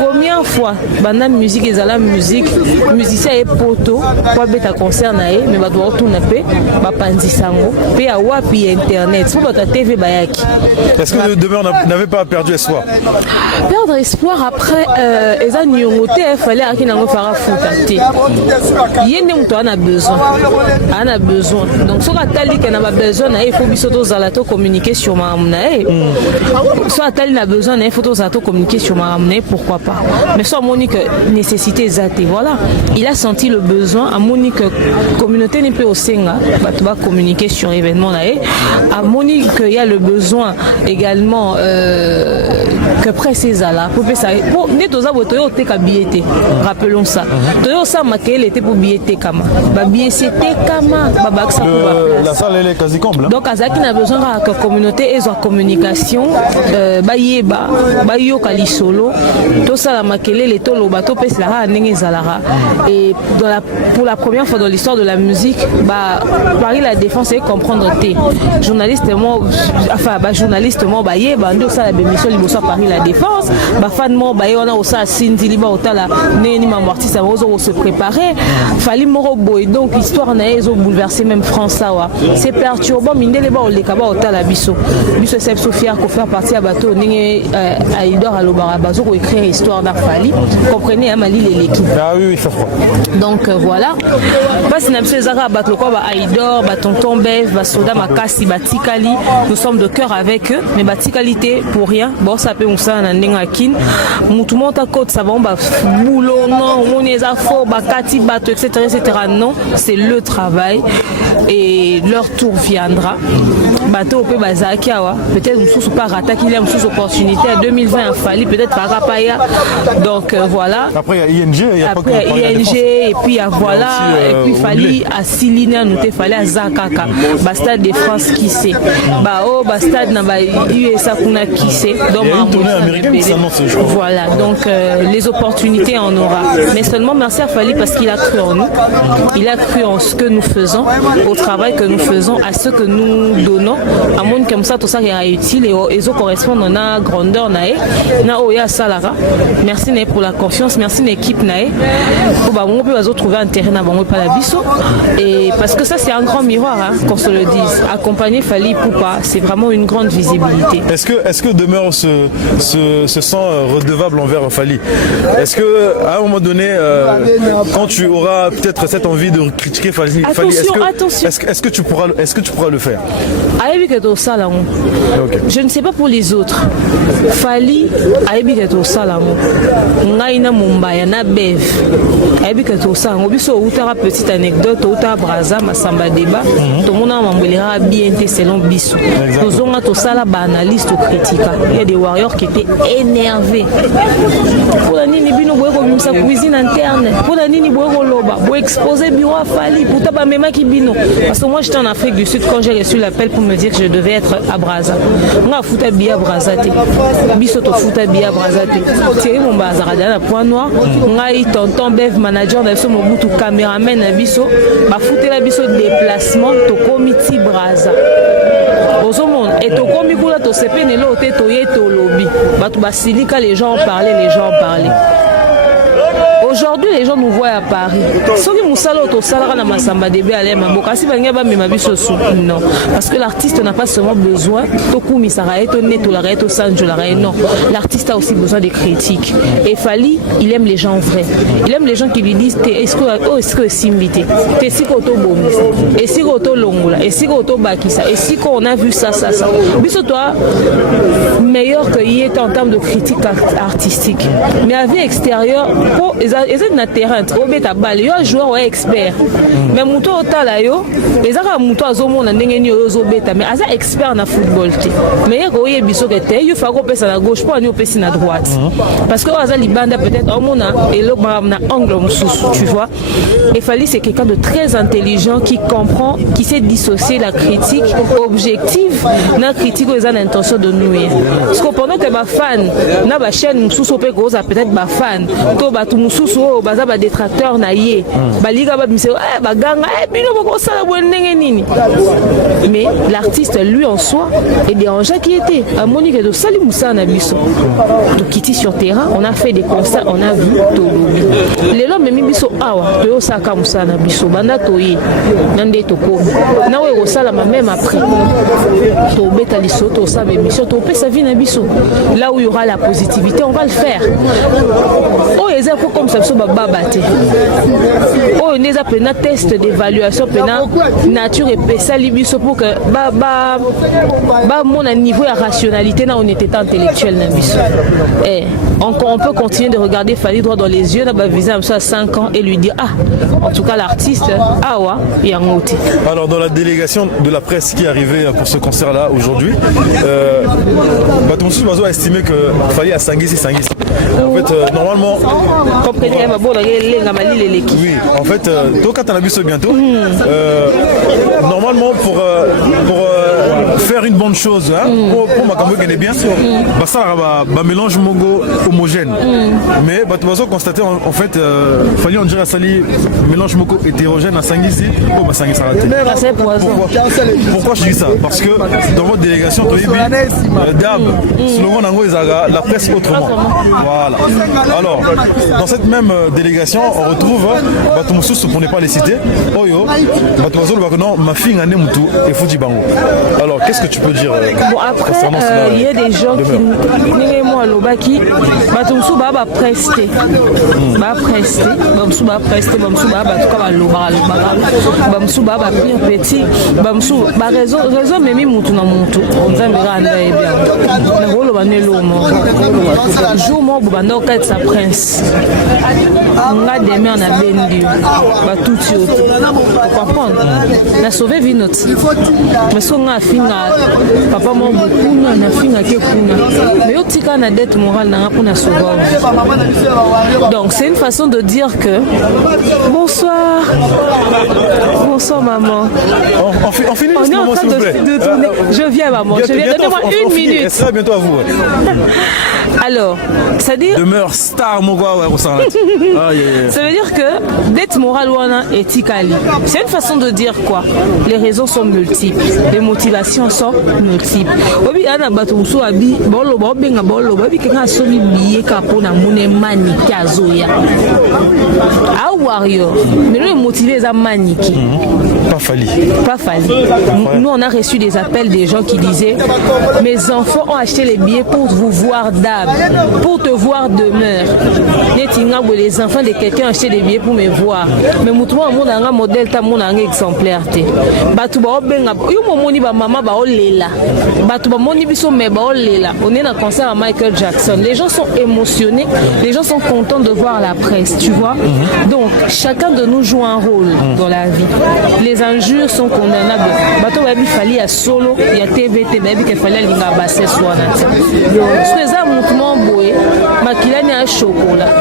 Première fois, banda musique et la musique, musicien et poto, quoi bêta concert naé, mais bah doit tout naper, bah pandi sango, puis à wapi internet, pour votre TV bayaki. Est-ce que le demeure n'avait pas perdu espoir? Perdre espoir après, les agnomotés, il fallait à qui n'a pas faire foutre. Yéné mouton a besoin, donc sur la tali qu'elle n'a besoin. Il faut que communiquer sur ma amnae. Soit elle a besoin d'un photo zato communiquer sur ma amnae, pourquoi pas. Mais soit Monique nécessité zate, voilà. Il a senti le besoin à Monique communauté n'est pas au Senga, tu vas communiquer sur l'événement là. À Monique il y a le besoin également que précise là pour ça. Pour net aux abotoyo te kabiete. Rappelons ça. Toyo ça maquel était pour biete kama. Ba biete kama ba baksa pour la salle elle est quasi comble. Donc azaki na besoin que la communauté ait une communication bayeba bayoka lisolo to sala makelele to loba to pesa la ndenge zalara. Et pour la première fois dans l'histoire de la musique, Paris la défense et comprendre té journalistement bayeba ndo sala bémission liboso Paris la défense fan mo baye on a aussi Cindy liba otala neni ma artiste ozo se préparer fali moro boy donc histoire na ezo bouleverser même France là c'est perturbant mindele ba oleka ba otala biso c'est Sophia ko faire partie à bateau ninge Aïdor alobara bazo ko écrire histoire na fali comprenez Mali l'équipe oui ça fera donc voilà parce na biso ezaka batlo ko ba Aïdor ba tonton Bev ba soda makasi ba tikali nous sommes de cœur avec eux mais ba tikalité pour rien bon ça peut musa na ndinga kin mutu monta côte ça va boulot non on est à fort bakati bateau etc non c'est le travail et leur tour viendra bateau peut bazaki awa peut-être mususu pas rata qu'il y a mususu opportunité à 2020 a fallu peut-être pas rapaya donc voilà après il y a ING il y a après pas ING et puis voilà et puis fallait à Silina nous te fallait à Zakaka Stade de France qui sait Stade na ba USA kuna qui sait donc voilà donc les opportunités on aura mais seulement merci à Fali parce qu'il a cru en nous il a cru en ce que nous faisons au travail que nous faisons à ce que nous donnons à monde comme ça tout ça est utile et ils correspondent à la grandeur na oya salara merci pour la confiance merci l'équipe nae pour on peut trouver un terrain avant pas la biso et parce que ça c'est un grand miroir qu'on se le dise accompagner Fali Poupa c'est vraiment une grande visibilité. Est-ce que demeure se sent redevable envers Fali? Est-ce que à un moment donné quand tu auras peut-être cette envie de critiquer Fali, est-ce que tu pourras le faire? Je ne sais pas pour les autres. Fali aibiketo salamo. Ngaina Mumbaya na Bev. Aibiketo salamo biso utara petite anecdote utara braza masamba débat. Tout le monde a mambolera bien selon biso. Nous on a tout ça la analyste critique. Il y a des warriors qui étaient énervés. Pour la nini bino boye ko bimsa cuisine interne. Pour la nini boye ko loba, boye exposer bureau à Fali pour taba mema ki bino. Parce que moi j'étais en Afrique du Sud quand j'ai reçu l'appel pour me dire que je devais être à Brazza. Nga futa biya Brazza te. Biso to futa biya Brazza te. Thierry mon bazarada na point noir. Nga i tonton Bev manager na biso mobutu cameraman na biso, ba futela biso déplacement to comité Brazza. Et au comité to sepe nelo te to ye to lobby. Batu basilika les gens parlaient. Aujourd'hui, les gens nous voient à Paris. Non. Parce que l'artiste n'a pas seulement besoin non. L'artiste a aussi besoin des critiques. Et Fali, il aime les gens vrais. Il aime les gens qui lui disent est-ce que c'est invité? Est-ce qu'on a vu ça? Biso toi, meilleur qu'il était en termes de critique artistique. Mais à vie extérieure, ils ont un terrain, ils ont un joueur expert. Mais Mouto Otala, ils ont un Mouto Azomon, mais ils ont un expert dans le football. Mais il y a un à gauche, pas un à droite. Parce que Azali-Banda, peut-être, et l'angle, tu vois. Et Fali, c'est quelqu'un de très intelligent qui comprend, qui sait dissocier la critique objective de la critique aux intentions de nuire. Parce que pendant que ma fan, na chaîne, peut-être ma fan, baza détracteur na ye baliga ba mise baganga bino boko sala bonenge nini mais l'artiste lui en soi est dérangé qui était à Monique de Sali Moussa na biso to kiti sur terrain on a fait des concerts on a vu to les lois même biso awa to saka Moussa na biso banda to yi nande to ko na we ko sala même après to beta liso to sa émission to pesa vie na biso là où il y aura la positivité on va le faire oh les infos comme ça babate oh on les appelle un test d'évaluation pena nature et pesa libiso pour que mon niveau de rationalité na honnêteté intellectuelle na biso et on peut continuer de regarder Fali droit dans les yeux na ba viser à 5 ans et lui dire en tout cas l'artiste awa yangote. Alors dans la délégation de la presse qui est arrivée pour ce concert là aujourd'hui Batonsu Bazo a estimé que Fali a Sangisi. En fait normalement oui, en fait, Toka Tanabiso bientôt. Normalement, pour faire une bonne chose pour ma campagne qui est bien ça va mélange mongo homogène mais bah tu vas constater en fait fallait on dirait ça mélange mongo hétérogène à Sangisi pour ma Sangisi pourquoi je dis ça parce que dans votre délégation Dab slogan nango la presse autrement voilà alors dans cette même délégation on retrouve Batumoussous pour ne pas les citer Oyo Batumoussous non ma fille en est mutu et Fuji Bango alors qu'est-ce que tu peux dire bon après il y a des gens qui n'aiment moi l'obaki Batumoussous va prester Batumoussous va prester Batumoussous va tout comme l'obara Batumoussous va pire petit Batumoussous ba raison même mutu na mutu on zambera ndaye bien na golo banelo mo jour mo banda okati sa prince nga demain na bendi ba tout tu comprendre na sauver vie notre mais so nga finga papa mo bukuna na finga ke kuna mais otika na dette morale na pour na sauver donc c'est une façon de dire que bonsoir maman on finit ce moment s'il vous plaît je viens maman je viens donnez-moi une minute ça bientôt à vous alors c'est-à-dire demeure star mon gars ça veut dire que dette morale wana etikali c'est une façon de dire quoi les raisons sont multiples les motivations sont multiples obi ana batumsu abi bolo benga bolo babi kenga sobi biye kapo na mune mani kazoya a warrior mais le motivé za maniki pas fali nous on a reçu des appels des gens qui disaient mes enfants ont acheté les billets pour vous voir Dab pour te voir demeure les enfants de quelqu'un ont acheté des billets pour me voir mais mutuwa mon anga modèle ta mon anga exemplaire te batu ba obenga yo momoni ba mama ba olela batu ba moni biso me ba olela on est dans le concert à Michael Jackson les gens sont émotionnés les gens sont contents de voir la presse tu vois donc chacun de nous joue un rôle dans la vie les injures sont condamnables bato ba bi fali ya solo ya TVT ba bi ke fali linga basse swana ce que ça mouvement boye makilani a chocolat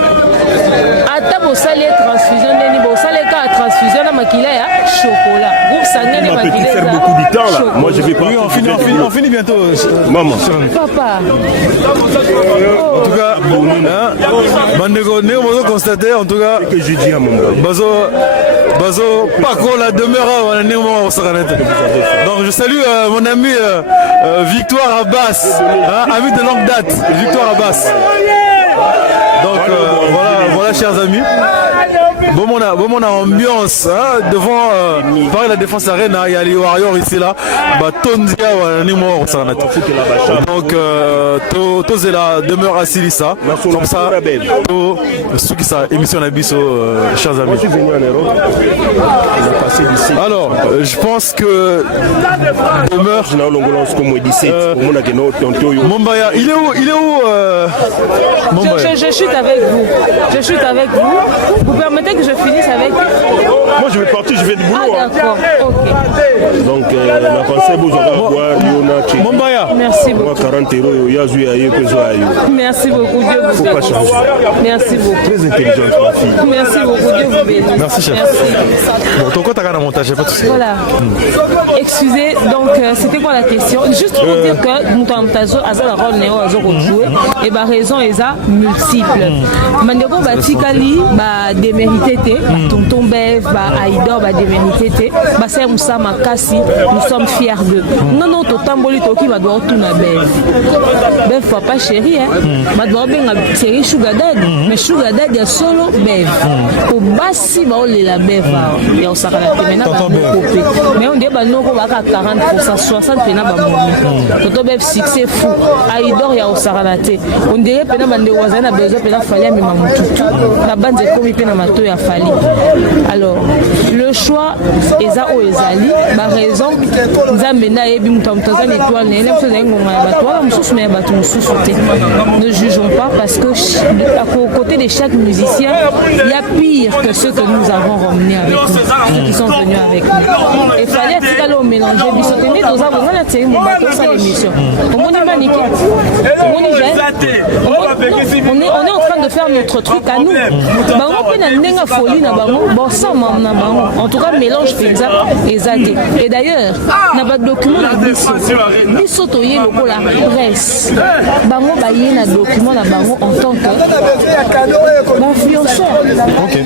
ata bosali transfusion ndeni bosali ka transfusion na makila ya chocolat groupe sanguin ma petite faire beaucoup du temps là moi je vais pas on finit bientôt maman papa en tout cas bandeko ne on va constater en tout cas que je dis à mon gars bazo Paco la demeure donc je salue mon ami Victoire Abbas ami de longue date Victoire Abbas donc voilà chers amis bon mon ambiance devant Paris la Défense Arena il y a les Warriors ici là Tondia donc tous la demeure à Silissa comme ça ceux qui ça émission Nabiso chers amis je suis venu en Europe alors je pense que demeure Mombaya il est où je chute avec vous permettez que je finisse avec moi je vais partir je vais du boulot d'accord ok donc la pensée vous aurez Mombaya merci beaucoup 40 euros merci beaucoup Dieu vous faut pas changer merci beaucoup très intelligente ma fille merci beaucoup Dieu vous bénisse merci chef bon ton compte à la montage pas tout ça voilà excusez donc c'était quoi la question juste pour dire que Moutantazo a la rôle néo a joué et bah raison est ça multiple mandeko batikali ba démérité te tonton Bev ba Aïdor ba démérité te ba c'est Moussa Makasi nous sommes fiers d'eux non totamboli toki ba doit tout na Bev faut pas chérie ba doit benga chérie Sugar Daddy mais Sugar Daddy a solo Bev au basi ba ole la Bev ya osakala te maintenant ba couper mais on dit ba noko ba 40% 60 pena ba momi tonton Bev succès fou Aïdor ya osakala te on dirait pena ba ndeko wazana besoin pena fallait mi mamututu la bande comme pena mato ya fali alors le choix eza o ezali ba raison nzambe na yebi mutamutaza l'étoile na elem soza ngoma ya bato wala mususu na bato mususu te ne jugeons pas parce que à côté de chaque musicien il y a pire que ceux que nous avons ramenés avec nous ceux qui sont venus avec nous et fallait tika le mélanger biso teni toza bonga na teni mo bato sa l'émission omoni maniki omoni on est en train de faire notre truc à nous bango pe na ndenga la folie na bango bon ça na bango en tout cas mélange pizza et zate et d'ailleurs na ba document na biso toye loko la presse bango ba yé na document na bango en tant que influenceur. Ok.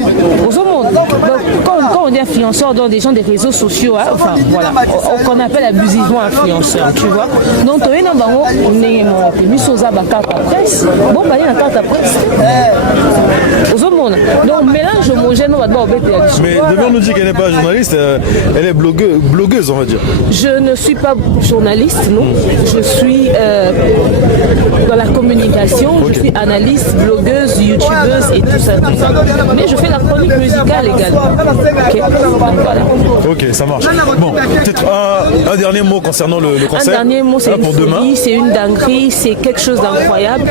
Quand on dit influenceur dans des gens des réseaux sociaux, hein, enfin voilà, qu'on appelle abusivement influenceur, tu vois. Donc toye na bango on est biso za ba carte presse bon ba yé na carte presse donc mélange homogène on va devoir obéir. Mais demain nous dit qu'elle n'est pas journaliste, elle est blogueuse on va dire. Je ne suis pas journaliste, non. Je suis dans la communication, okay. Je suis analyste, blogueuse, youtubeuse et tout ça. Mais je fais la chronique musicale également. Okay. Donc, voilà. Ok, ça marche. Bon, peut-être un dernier mot concernant le concert. Un dernier mot, c'est une folie, c'est une dinguerie, c'est quelque chose d'incroyable.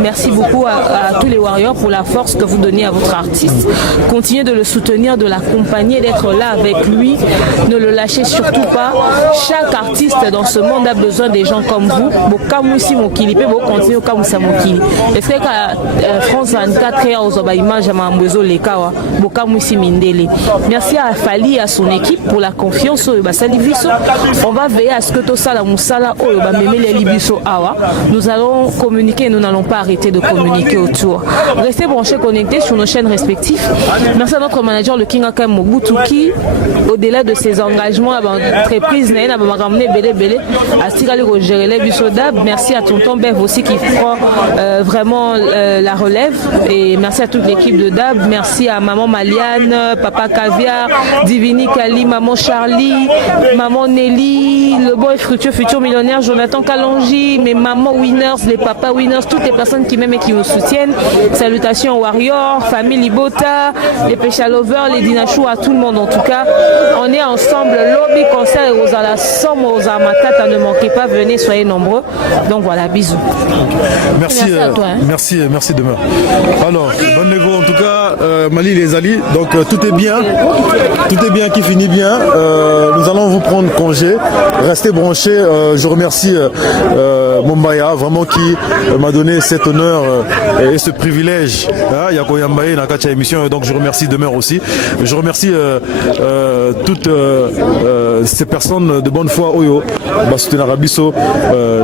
Merci beaucoup à tous les Warriors pour la force que vous donnez à votre artiste. Continuez de le soutenir, de l'accompagner, d'être là avec lui. Ne le lâchez surtout pas. Chaque artiste dans ce monde a besoin des gens comme vous. Est-ce que France 24 merci à Fali et à son équipe pour la confiance. On va veiller à ce que tout ça, nous allons communiquer, nous n'allons pas arrêter de communiquer autour. Restez branchés, connectés sur nos chaînes respectives. Merci à notre manager, le King Akam Mobutu, qui, au-delà de ses engagements à l'entreprise, a ramené Bélé à Stirali Rogerele Bissodab. Merci à Tonton Bev aussi qui prend vraiment la relève. Et merci à toute l'équipe de Dab. Merci à Maman Maliane, Papa Caviar, Divini Kali, Maman Charlie, Maman Nelly, le boy fructueux, futur millionnaire, Jonathan Kalonji, mes mamans winners, les papas winners, toutes les personnes qui m'aiment et qui nous soutiennent. Salutations aux Warriors, famille Libota, les Pécha Lovers, les Dinachou, à tout le monde en tout cas. On est ensemble, lobby, concert et aux la somme aux Amatata, ne manquez pas, venez, soyez nombreux. Donc voilà, bisous. Merci à toi. Merci demain. Alors, bonne négo en tout cas, Mali les Ali, donc tout est bien qui finit bien. Nous allons vous prendre congé, restez branchés. Je remercie Mombaya vraiment qui m'a donné cet honneur et ce privilège. Yako Yambaye dans la émission, donc je remercie Demeure aussi. Je remercie toutes ces personnes de bonne foi Oyo, Basoutenarabiso,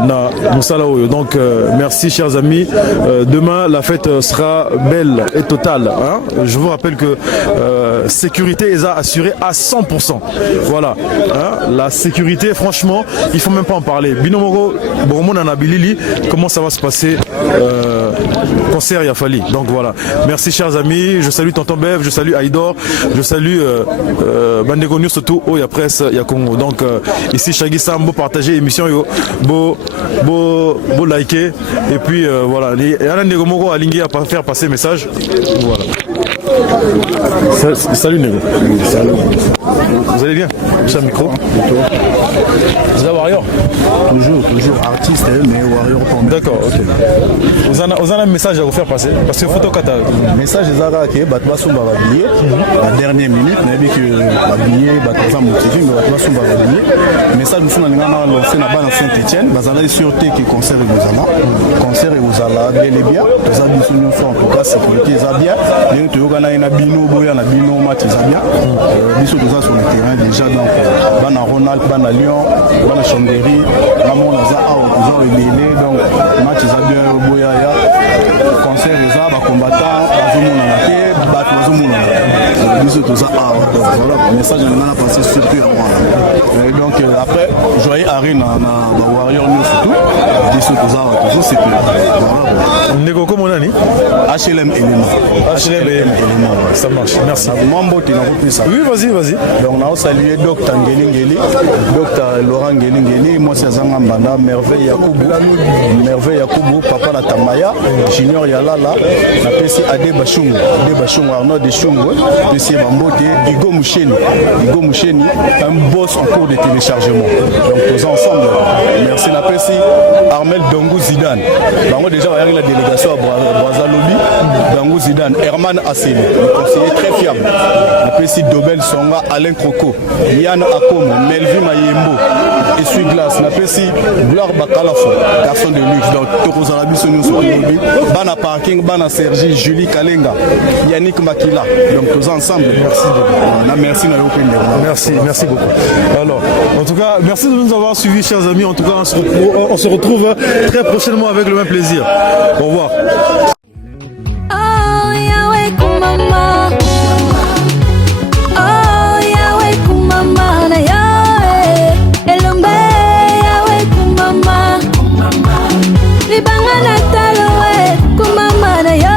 na Moussala Oyo. Donc merci chers amis. Demain la fête sera belle et totale. Hein? Je vous rappelle que sécurité est assurée à 100%. Voilà. Hein? La sécurité, franchement, il faut même pas en parler. Binomoro, Boromon Anabilili, comment ça va se passer concert Yafali. Donc voilà. Merci chers amis. Je salue Tonton Bev, je salue Aïdor, je salue Bandego News surtout Oya Presse Yakongo. Donc ici Chagui Sambo, partagez l'émission yo, beau liker et puis voilà. Et Alain Negomoro a lingué à faire passer message. Voilà. Salut Nego. Salut. Vous allez bien? J'ai un micro. Vous êtes Warrior? Toujours artiste, mais Warrior pour moi. D'accord, ok. Vous avez un message à vous faire passer? Parce que photo kata. Message est à que Batba Soumba va billet. La dernière minute, on a dit que la billet, Batba motivé, mais Batba Soumba va billet. Message nous sommes lancé dans la Saint-Etienne. Bazala sûreté qui concert et Gozala. Concert et Gozala, bel et bien. Nous avons besoin en tout cas sécurité est bien. Nous avons un bino boya, un bino match est bien. Nous sommes sur le terrain déjà donc Bana Ronald, Bana Lyon, Bana Chambéry, Namon Naza Aouza Rebélé, donc match est bien boya ya. Concert est là, combattant, Bazoumou Nanaké, Bazoumou Nanaké. Nous sommes tous à voilà, le message on a passé surtout à moi. Et donc après, joyeux Harry na Warrior News surtout. Nous sommes tous à toujours c'est que voilà. Nego comment on a ni? HLM Elena. HLM Elena. Ça marche. Merci. Mambo tu n'as pas pris ça. Oui, vas-y. Donc on a salué Docteur Ngeli, Docteur Laurent Ngeli, moi c'est Zangambana, Merveille Yakoubou, Papa la Tamaya, Junior Yalala, la PC Ade Bachung, Arnaud de Chungo, PC Mathieu Bambote, Hugo Moucheni, un boss en cours de téléchargement. Donc tous ensemble, merci la Pessi, Armel Dongou Zidane. Bango déjà avec la délégation à Boisalobi, Dongou Zidane, Herman Asseli, le conseiller très fiable. La Pessi Dobel Songa, Alain Croco, Yann Akomo, Melvin Mayembo, Essuie-Glace, la Pessi Gloire Bakalafo, garçon de luxe. Donc Tokozalabi Sonou Sokobi, Bana Parking, Bana Sergi, Julie Kalenga, Yannick Makila. Donc tous ensemble, merci. Merci beaucoup. Alors, en tout cas, merci de nous avoir suivis, chers amis. En tout cas, on se retrouve très prochainement avec le même plaisir. Au revoir. Libanga na talo kumama na yo